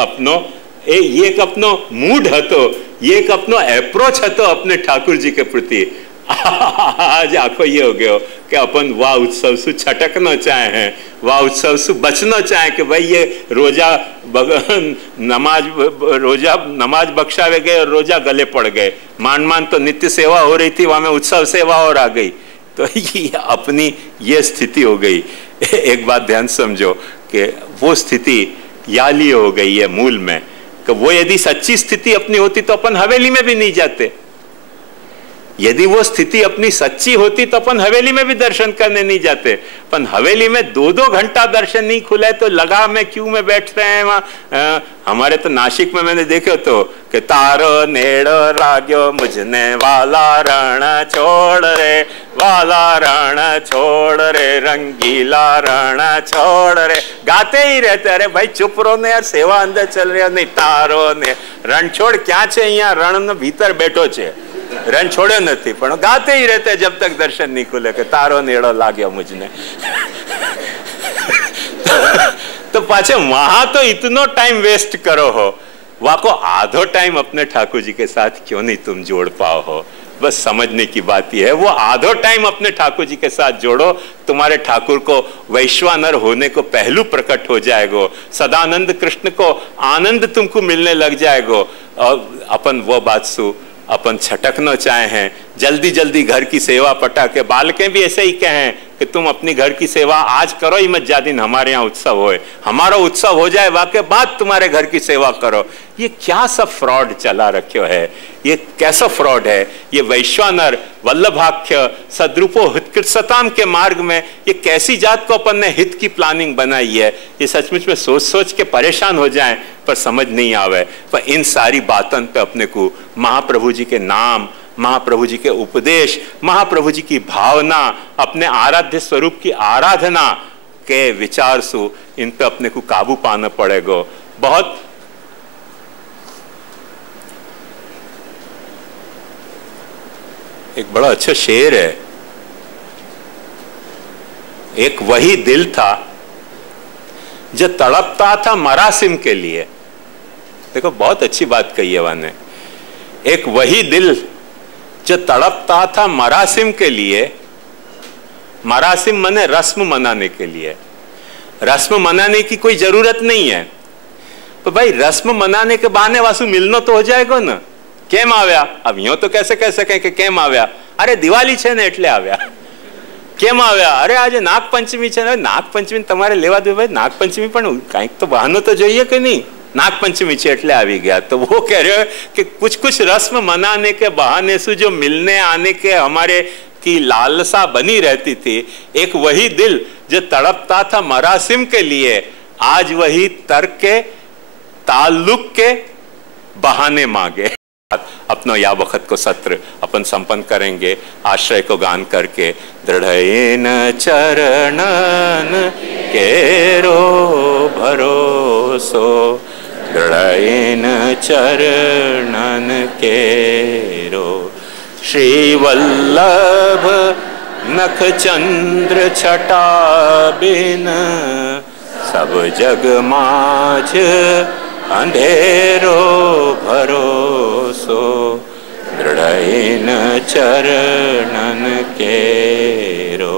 अपनो मूड हतो, ये एक अपनो अप्रोच हतो अपने ठाकुर जी के प्रति। आज आखो ये हो गयो कि अपन वाह उत्सव से छटकना चाहे हैं, वाह उत्सव से बचना चाहे कि भाई ये रोजा नमाज बख्शावे गए और रोजा गले पड़ गए। मान तो नित्य सेवा हो रही थी, वहां में उत्सव सेवा और आ गई, तो ये अपनी ये स्थिति हो गई। एक बात ध्यान समझो कि वो स्थिति याली हो गई है मूल में, कि वो यदि सच्ची स्थिति अपनी होती तो अपन हवेली में भी नहीं जाते। यदि वो स्थिति अपनी सच्ची होती तो अपन हवेली में भी दर्शन करने नहीं जाते। अपन हवेली में 2-2 घंटा दर्शन नहीं खुले तो लगा में क्यों में बैठ रहे हैं वहां। हमारे तो नासिक में मैंने देखे तो कि तारो नेड़ो लाग्यो मुझने वाला रण छोड़ रे, वाला रण छोड़ रे, रंगीला रण छोड़ रे, गाते ही रहते। अरे भाई चुप रहो ने यार, सेवा अंदर चल रही है। नहीं तारो ने रण छोड़ क्या छे, यहाँ रण भीतर बैठो छे, रण छोड़े नहीं पण गाते ही रहते जब तक दर्शन नहीं खुले कि तारो नेड़ो लाग्यो मुझने। तो पाछे वहां तो इतनो टाइम वेस्ट करो हो, वहां को आधो टाइम अपने ठाकुर जी के साथ क्यों नहीं तुम जोड़ पाओ हो। बस समझने की बात यह है, वो आधो टाइम अपने ठाकुर जी के साथ जोड़ो, तुम्हारे ठाकुर को वैश्वानर होने को पहलू प्रकट हो जाएगो, सदानंद कृष्ण को आनंद तुमको मिलने लग जाएगो। और अपन वो बात सु अपन छटकना चाहे हैं, जल्दी जल्दी घर की सेवा पटा के, बालकें भी ऐसे ही कहें कि तुम अपनी घर की सेवा आज करो ही मत, जा दिन हमारे यहाँ उत्सव होए, हमारा उत्सव हो जाए वाके बाद तुम्हारे घर की सेवा करो। ये क्या सब फ्रॉड चला रखे है, ये कैसा फ्रॉड है। ये वैश्वानर वल्लभाख्य सद्रूपो हितकृतसताम के मार्ग में ये कैसी जात को अपन ने हित की प्लानिंग बनाई है, ये सचमुच में सोच सोच के परेशान हो जाएं पर समझ नहीं आवे। पर इन सारी बातों पे अपने को महाप्रभु जी के नाम, महाप्रभु जी के उपदेश, महाप्रभु जी की भावना, अपने आराध्य स्वरूप की आराधना के विचार सु इन पे अपने को काबू पाना पड़ेगा। बहुत एक बड़ा अच्छा शेर है, एक वही दिल था जो तड़पता था मरासिम के लिए। देखो बहुत अच्छी बात कही है वाने, एक वही दिल जो तड़पता था मरासिम के लिए। मरासिम मने रस्म मनाने के लिए। रस्म मनाने की कोई जरूरत नहीं है, तो भाई रस्म मनाने के बहाने वासु मिलनो तो हो जाएगा ना। केम आव्या, अब यूं तो कैसे कह सके कि केम आव्या, अरे दिवाली छे ने એટલે આવ્યા। કેમ આવ્યા, અરે આજે નાગપંચમી છે ને, નાગપંચમી તમારે લેવા દો ભાઈ, નાગપંચમી પણ કાંઈક તો બહાનો તો જોઈએ કે નહીં, नागपंचमी છે એટલે આવી गया। तो वो कह रहे हो कि कुछ कुछ रस्म मनाने के बहाने से जो मिलने आने के हमारे की लालसा बनी रहती थी, एक वही दिल जो तड़पता था मरासिम के लिए, आज वही तर्क के ताल्लुक के बहाने मांगे। अपनो या वक्त को सत्र अपन संपन्न करेंगे आश्रय को गान करके। दृढ़येन चरणन केरो भरोसो, दृढ़येन चरणन केरो, श्री वल्लभ नख चंद्र छटा बिन, सब जग माझ अंधेरो भरोसो, दृढ़येन चरणन केरो,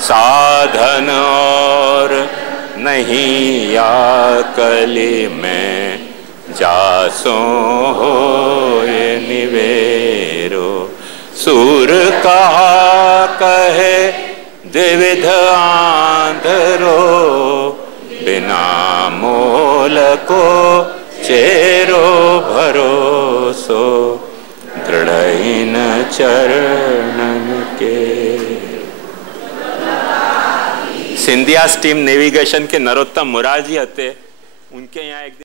साधन और नहीं या कली में, जासो होए निवेरो, सूर कहा कहे द्विविध आंधरो, बिना मोल को चेरो भरोसो, दृढ़येन चरणन के। सिंधिया स्टीम नेविगेशन के नरोत्तम मुरारजी हते, उनके यहाँ एक दिन